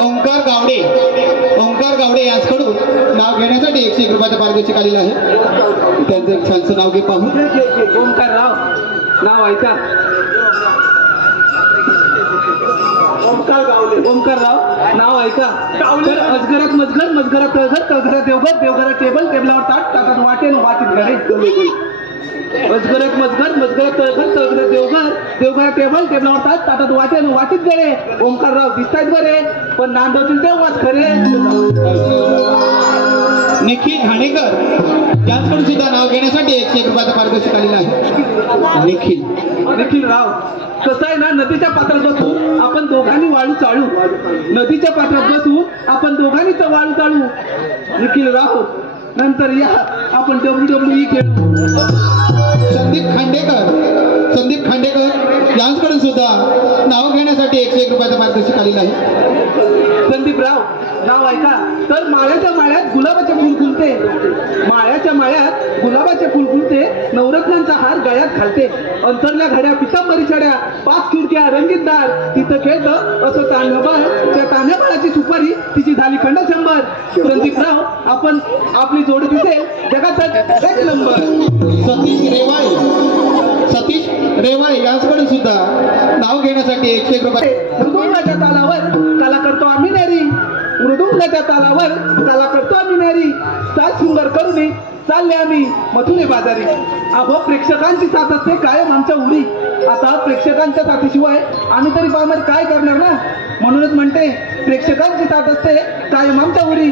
ओंकार गावडे यांच्याकडून नाव घेण्यासाठी 101 रुपयाचा पारितोषिक आलेलं आहे. त्यांचं एक छानसं नाव घे पाहू. ओंकार राव नाव ऐका. ओंकार राव नाव ऐका. तर अजगरात मजगर, मजगरात तळघर, तळघरात देवघर, देवघरात टेबल, टेबलावर ताट, ताटात वाटे वाटीत घरे. अजगरात मजगर, मजगरात तळघर, तळघरात देवघर, देवघरात टेबल, टेबलावर ताट, ताटात वाटे वाटीत घरे. ओंकारराव दिसतायत बरे, पण नांदवतील तेव्हाच खरे. निखिल घाणेकर यांच्याकडून सुद्धा नाव घेण्यासाठी 101 रुपयाचा पारितोषिक आलेलं आहे. निखिल राव कसं आहे ना, नदीच्या पात्रात बसून आपण दोघांनी वाळू चाळू. नदीच्या पात्रात बसून आपण दोघांनी तर वाळू चाळू. निखिल राव नंतर या आपण WWE खेळू. संदीप खांडेकर यांच्याकडून सुद्धा नाव घेण्यासाठी 101 रुपयाचा पारितोषिक आलेलं आहे. संदीप राव नाव ऐका. तर माळ्याच्या माळ्यात गुलाबाचे फुल फुलते, माळ्याच्या माळ्यात गुलाबाचे फुल फुलते, नवरत्नांचा हार गळ्यात घालते, अंतरल्या घड्या पितांबरी चढ्या, 5 खिडक्या रंगीत दार, तिथं खेळतं असं तान्हबळ, त्या तान्हबळाची सुपारी तिची झाली खंड 100. संदीपराव आपण आपली जोड दिसेल जगात एक नंबर. सतीश रेवाळे यांच्याकडून सुद्धा नाव घेण्यासाठी 101 रुपये. मृदुंगाच्या तालावर कला करतो आम्ही नारी, मृदुंगाच्या तालावर कला करतो आम्ही नारी, साज सुंदर करून चालले आम्ही मथुरे बाजारी. अहो प्रेक्षकांची साथ असते कायम आमच्या उरी. आता प्रेक्षकांच्या साथीशिवाय आम्ही तरी पामर काय करणार ना, म्हणूनच म्हणते प्रेक्षकांची साथ असते कायम आमच्या उरी.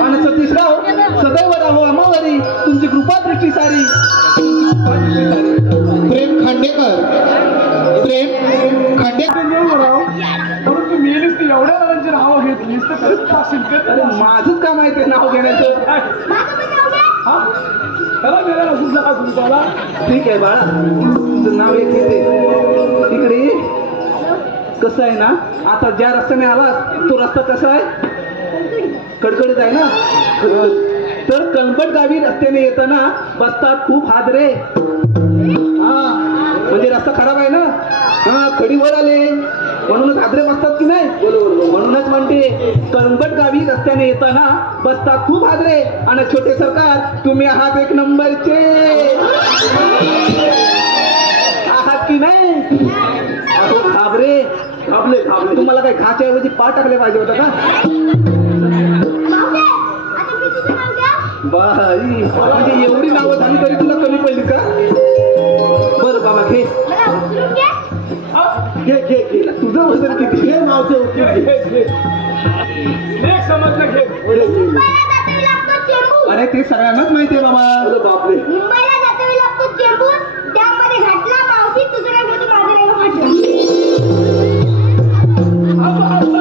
आणि सतीशराव सदैव राहो आम्हावरी, तुमची कृपा दृष्टी सारी. प्रेम खांडेकर परंतु मेलीस ती एवढ्या जणांची नावं घेतलीस तर खरंच फाशील का? अरे माझंच काम आहे ते नाव घेण्याचं. हा त्याला गेला सुद्धा का तुमच्याला? ठीक आहे बाळा, तुझं नाव एक घेते. इकडे ये. कसं आहे ना, आता ज्या रस्त्याने आलास तो रस्ता कसा आहे? कडकडीत आहे ना. तर कणबट गावी रस्त्याने येताना बसतात खूप हादरे. हा म्हणजे रस्ता खराब आहे ना. हा खडीवर आले म्हणूनच हादरे बसतात की नाही. म्हणूनच म्हणते कणबट गावी रस्त्याने येताना बसतात खूप हादरे. आणि छोटे सरकार तुम्ही आहात एक नंबरचे. आहात की नाही? अहो बापरे थांबले तुम्हाला काय खाच्या ऐवजी पा टाकले पाहिजे होता का मावशे, आता प्रीतीचं नाव घ्या. बाई म्हणजे एवढी नावं झाली तरी तुला कमी पडली का बरं बाबा घे मला उचलून घ्या. घे तुझं वजन किती घे नावचं समजलं घे मुंबईला जातावी लागतो चेंबूर. अरे ते सगळ्यांनाच माहितीये बाबा बापरे मुंबईला जातावी लागतो चेंबूर. त्यामध्ये घातला मावशी तुझं नाही होती माझं नाही फाटलं.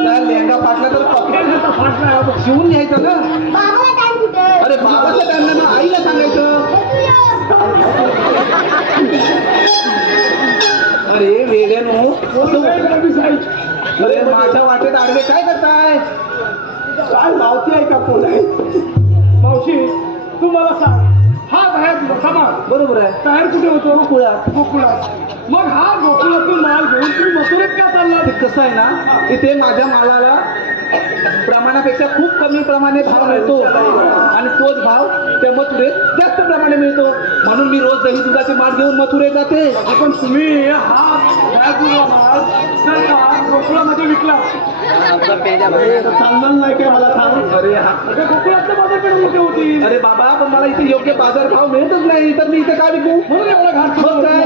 त्या लेंगा फाटला तर पकडायचा फाटला शिवून घ्यायचं ना बाबाला टाइम कुठे? अरे बाबाचं त्यांना ना आईला सांगायचं अरे वेड्यानो अरे माझ्या वाटेत आडवे काय करताय काय मावती आहे का कोण आहे मावशी तू मला सांग हा बाहेर सामान बरोबर आहे बाहेर कुठे होतो गोकुळात गोकुळात मग हा गोकुळातून माल घेऊन तुम्ही मथुरेत का चालला ते कसं आहे ना इथे माझ्या मालाला प्रमाणापेक्षा खूप कमी प्रमाणे भाव मिळतो आणि तोच भाव त्या मथुरेत जास्त प्रमाणे मिळतो म्हणून मी रोज दही दुधाचे माल घेऊन मथुरेत जाते पण तुम्ही हा बाहेर माल जर का गोकुळामध्ये विकला चांगलं नाही काय मला सांग अरे हा तर गोकुळातलं बाजारपेठ मोठे होती अरे बाबा पण मला इथे योग्य बाजार भाव मिळतच नाही तर मी इथे काय विकू म्हणून एवढा घाट मग काय?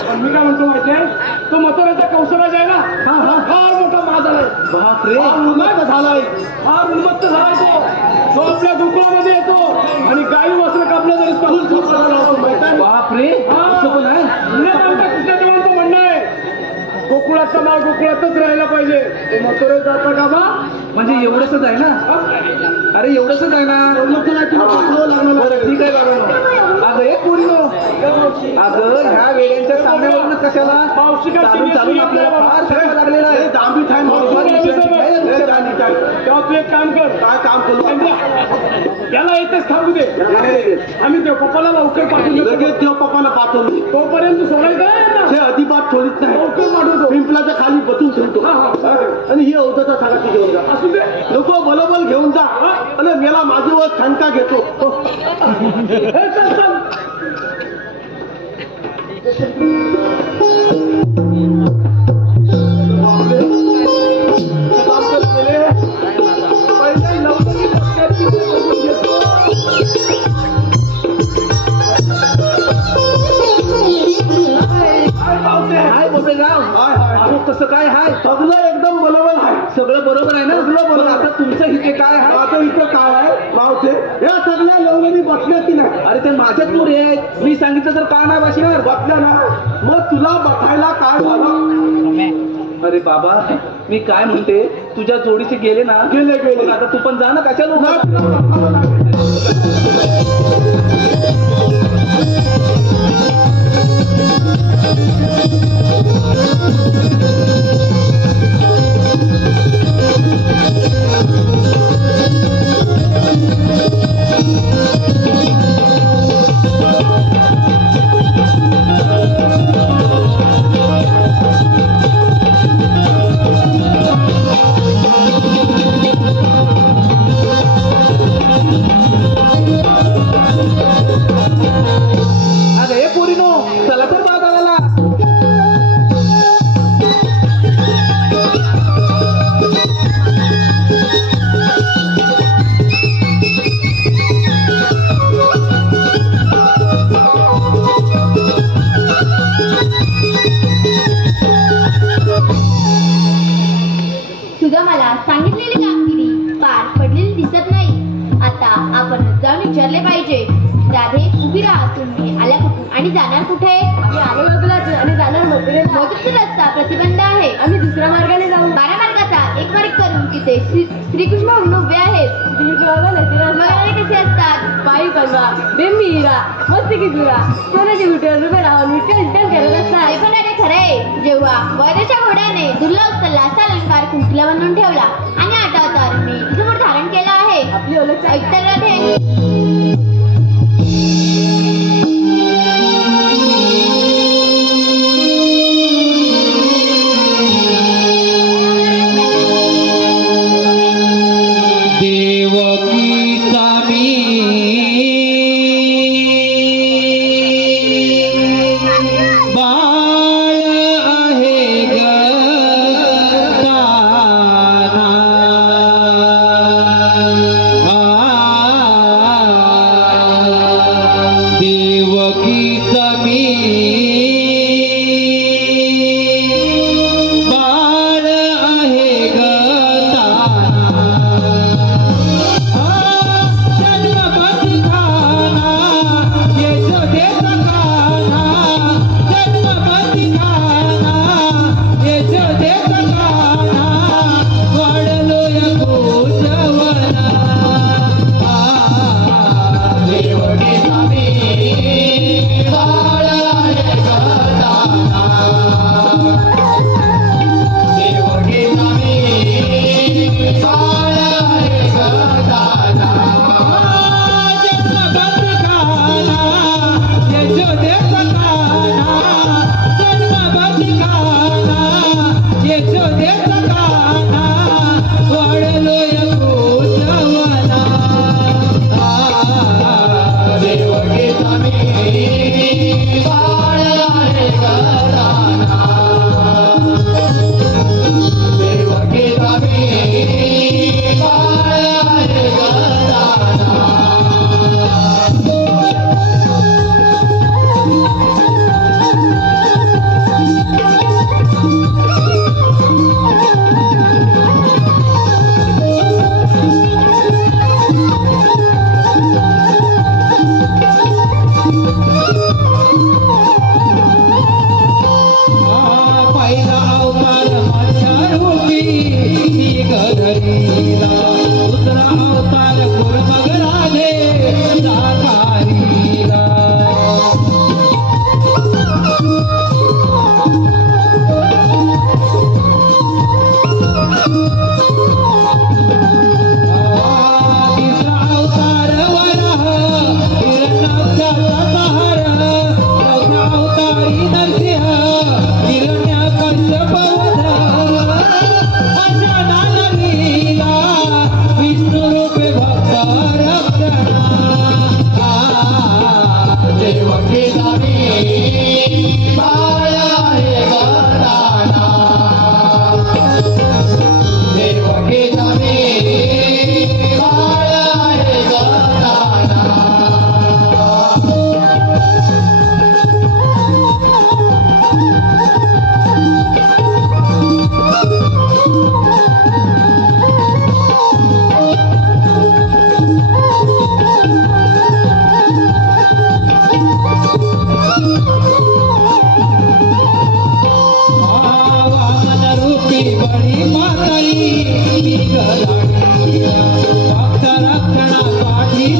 पण मी काय म्हणतो माहितीये तो मथुरेचा कौशलाच आहे ना हा फार मोठा माज आहे बापरे फार उन्मत्त झालाय फार उन्मत्त झालाय तो आपल्या गोकुळामध्ये येतो आणि गाई वस्त्र कापलं तरी तसून झोपायला लावतो माहिती आहे? बापरे असं पण आहे आमच्या कृष्णदेवांचं म्हणणं आहे गोकुळाचा माल गोकुळातच राहायला पाहिजे ते मथुरेत जाता का बा म्हणजे एवढंच आहे ना अरे एवढंच आहे ना बरं ठीक आहे बाबा अगं एक पोरीनो अगं ह्या वेड्यांच्या सामन्यावरूनच कशाला मावशी काय चालून चालून आपल्याला फार सगळं लागलेलं आहे तेव्हा तू एक काम कर काय काम करू याला येतेच थांबू दे आम्ही देव पप्पाला लवकर पाठवून देतो. लगेच देव पप्पाला पाठवली तोपर्यंत सोडायचं नाही यांना. हे अजिबात सोडित नाही लवकर पाठवतो पिंपलाच्या खाली बसून ठेवतो हा, हा. आणि ही औषधा सांगा घेऊन जा असू दे नको बरोबर घेऊन जा आणि मेला माझ्यावर शंका घेतो हे चल चल हाय बोपेगाव अहो कसं काय हाय सगळं एकदम बरोबर आहे सगळं बरोबर आहे ना सगळं बरोबर आता तुमचं इथे काय आहे आता इथं काय आहे मावते या सगळ्या लवणी बसल्या की नाही अरे ते माझ्याच मुळे आहेत मी सांगितलं तर का नाही बसणार बसल्या ना मग तुला बसायला काय झालं अरे बाबा मी काय म्हणते तुझ्या जोडीचे गेले ना गेले आता तू पण जा ना कशाला अरे पोरीनो चला तर बाजाराला तुझा मला सांगितलेली कामगिरी पार पडलेली दिसत नाही आता आपण जाऊन विचारले पाहिजे राधे उभी राहा तुम्ही आल्या कुठून आणि जाणार कुठे आम्ही आलो बघलाच आणि जाणार मथुरेचा रस्ता प्रतिबंध आहे आम्ही दुसऱ्या मार्गाने जाऊ 12 मार्गाचा एक मार्ग करून तिथे श्रीकृष्ण म्हणून उभे आहेत मगाने कसे असतात पायी बनवा बेमिरा मस्ती की जुरा सोन्याचे विठ्ठल रुपये राहून विठ्ठल करत असतात हे पण अरे खरं आहे जेव्हा वैद्याच्या घोड्याने दुर्लभ असा अलंकार कुंकला बनवून ठेवला आणि आता तर मी समोर धारण केला आहे आपली ओळख ऐकता राधे देवकीचा मी बाळ आहे ग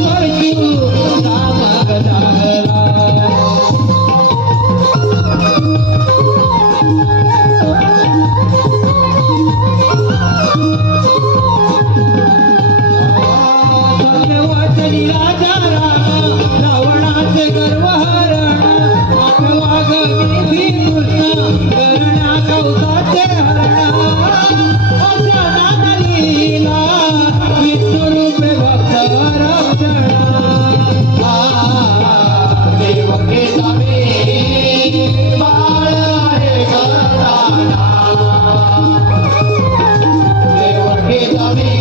परशु राम गजाला सत्यवाचनी राजा राम रावणाचे गर्व हरण आठवा गमी कृष्ण करण्या कौसाचे हरण असा नाना लीला विष्णू रूपे भक्त रक्षणा देवके जावे बाळ आहे गदाना देवके जावे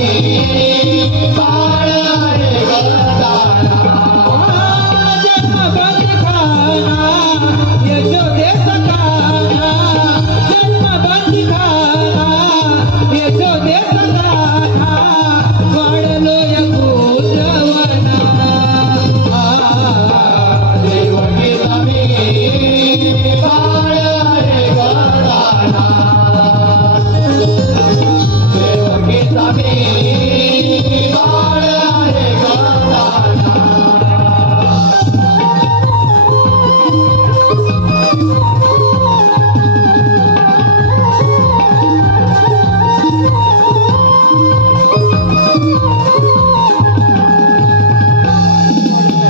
बाळ आहे गदाना जन्म बंदिखाना यशोदे सखाना जन्म बंदिखाना यशोदे सखाना वाढलो यकुजवना देवके जावे बाळ आहे गदाना देवके जावे बाळ आहे गदाना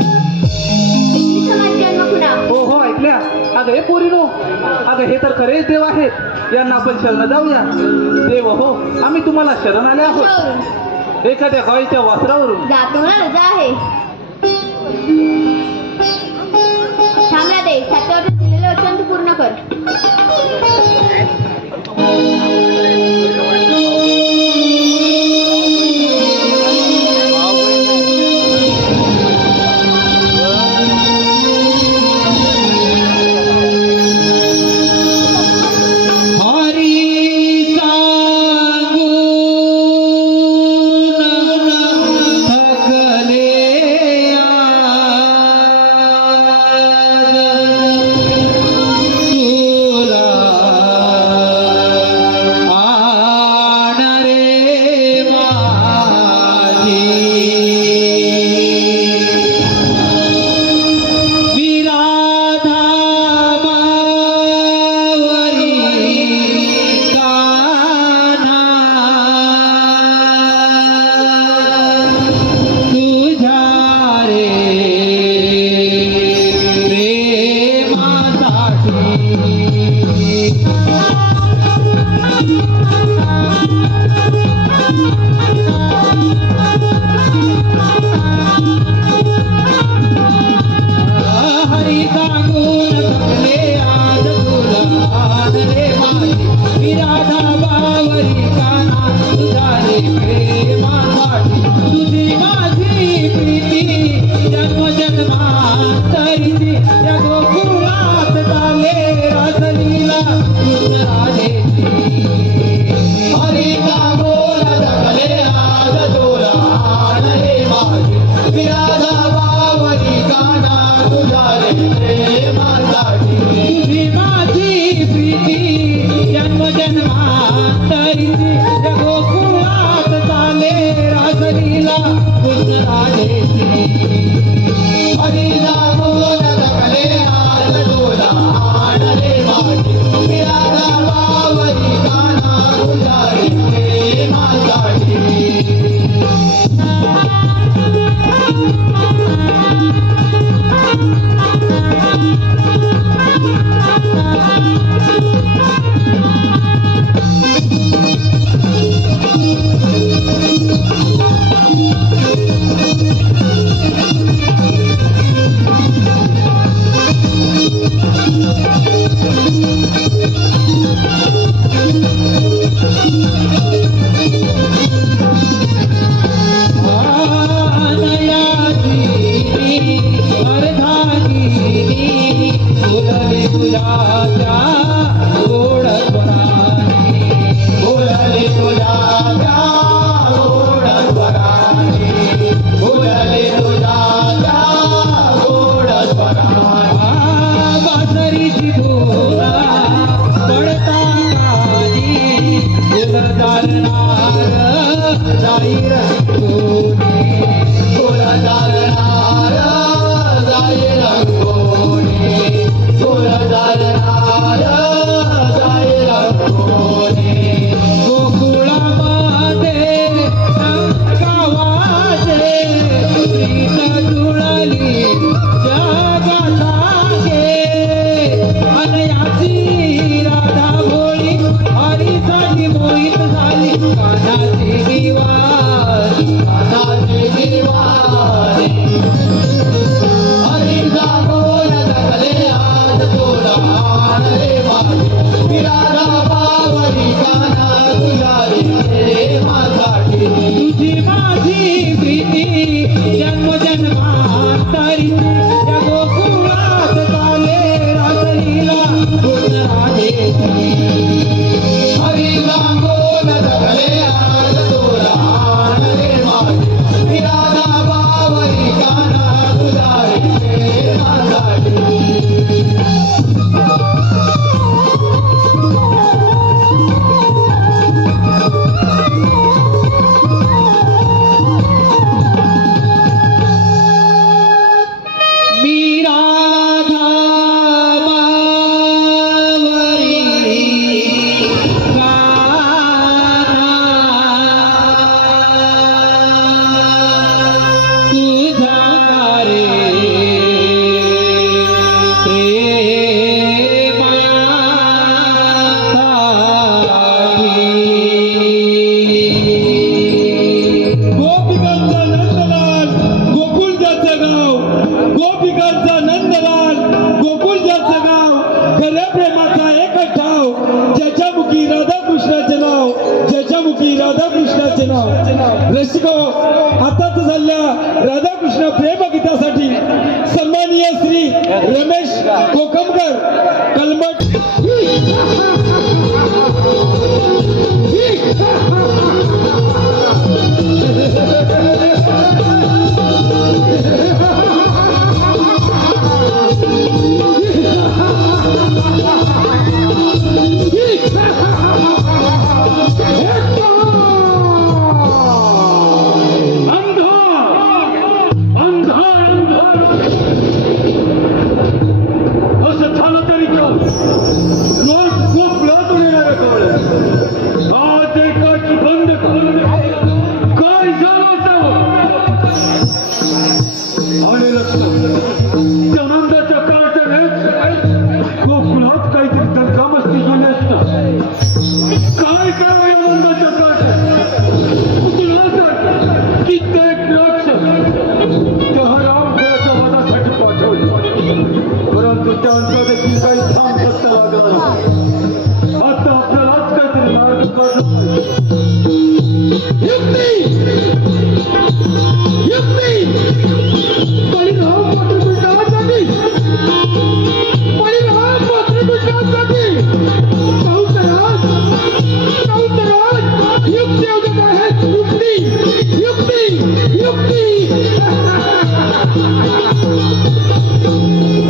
किती समाज जन्म खुणा हो हो ऐकल्या अगं हे पोरीनो अगं हे तर खरेच देव आहेत यांना आपण शरण जाऊया देव हो आम्ही तुम्हाला शरण आले आहोत कशावरून? एखाद्या गायच्या वासरावरून जातो ना रजा आहे थांबला दे सत्यावर दिलेलं वचन तू पूर्ण कर हरी सांगून थकले जन्म जन्मांतरी या गोकुळात चाले रासलीला पूर्ण राधेची हरी गांगोल धरले आनंद तोला रे माझे राधा बावरी काना तुझारी रे नांदारी मी राधा बावरी तुझा रे गोपिकांचा नंदलाल गोकुळ ज्याचं गाव गोपिकांचा नंदलाल गोकुळ ज्याचं गाव खऱ्या प्रेमाचा एकच ठाव ज्याच्या मुखी राधाकृष्णाचे नाव ज्याच्या मुखी राधाकृष्णाचे नाव रसिको आताच झाल्या राधाकृष्ण प्रेम गीतासाठी सन्माननीय श्री रमेश कोकमकर कलमट असं झालं तरी का रोज खूप लादून येणाऱ्या कवळे आज एकाची बंद काय झालं असावं आणि लक्षात त्या नंदाच्या कार्ट्यानेच गोकुळात काहीतरी दंगामस्ती झाली असतं काय करावं या नंदाच्या कार्ट्यात तुला सांग कित्येक लक्ष त्या हरामखोराच्या वधासाठी पाठवले परंतु त्यांचा देखील काही थांब करता लागला नाही. आता आपल्यालाच काहीतरी मार्ग काढला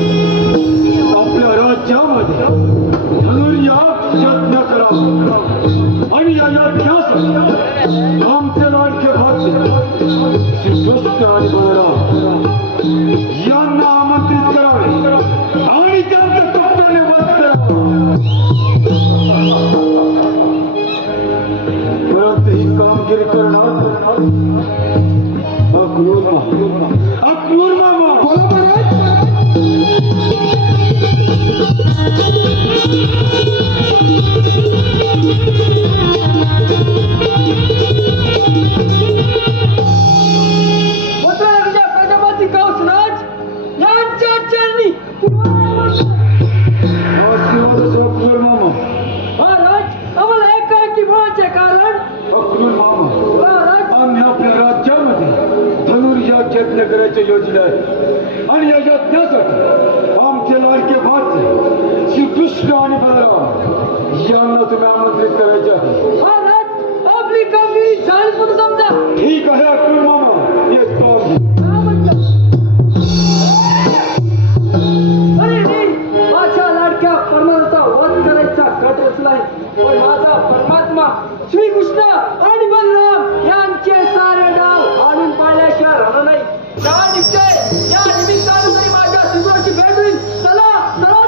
आपल्या राज्यामध्ये धनुर्याग यज्ञ करावा आणि या यज्ञासाठी आमचे लाडके भाचे श्रीकृष्ण आणि बलराम यांना आमंत्रित करावे आणि त्यांच्या कप्ताने वध करावा परंतु ही कामगिरी करणार अक्रूर मामा प्रजापती कंसराज यांच्या चरणी अक्रूर मामा महाराज आम्हाला एकाएकी बोलायचे कारण अक्रूर मामा महाराज आम्ही आपल्या राज्यामध्ये धनुर्याग यज्ञ करायची योजना आहे आणि या यज्ञासाठी आमचे लाडके भाचे श्रीकृष्ण आणि बलराम यांना तुम्ही आमंत्रित करायचे आहे महाराज आपली कामगिरी झाली म्हणून समजा ठीक आहे अक्रूर मामा येतो आम्ही हा म्हटलं अरे नाही माझ्या लाडक्या परमात्मा वध करायचा कट रचलाय पण माझा परमात्मा श्रीकृष्ण आणि बलराम यांचे सारे डाव आणून पाण्याशिवाय राहणार नाही त्या निश्चय या निमित्तानं तरी माझ्या श्रीकृष्णाची भेट होईल चला चला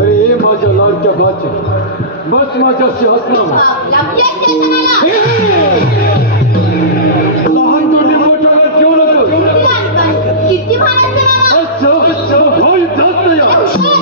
अरे हे माझ्या लाडक्या बाचे बस माझ्या सिंहासनावर लागली सिंहासनाला. लहान तोंडी मोठ्याला घेऊ नको किती महान असते मामा. अच्छा भाई जास्त या हुशार.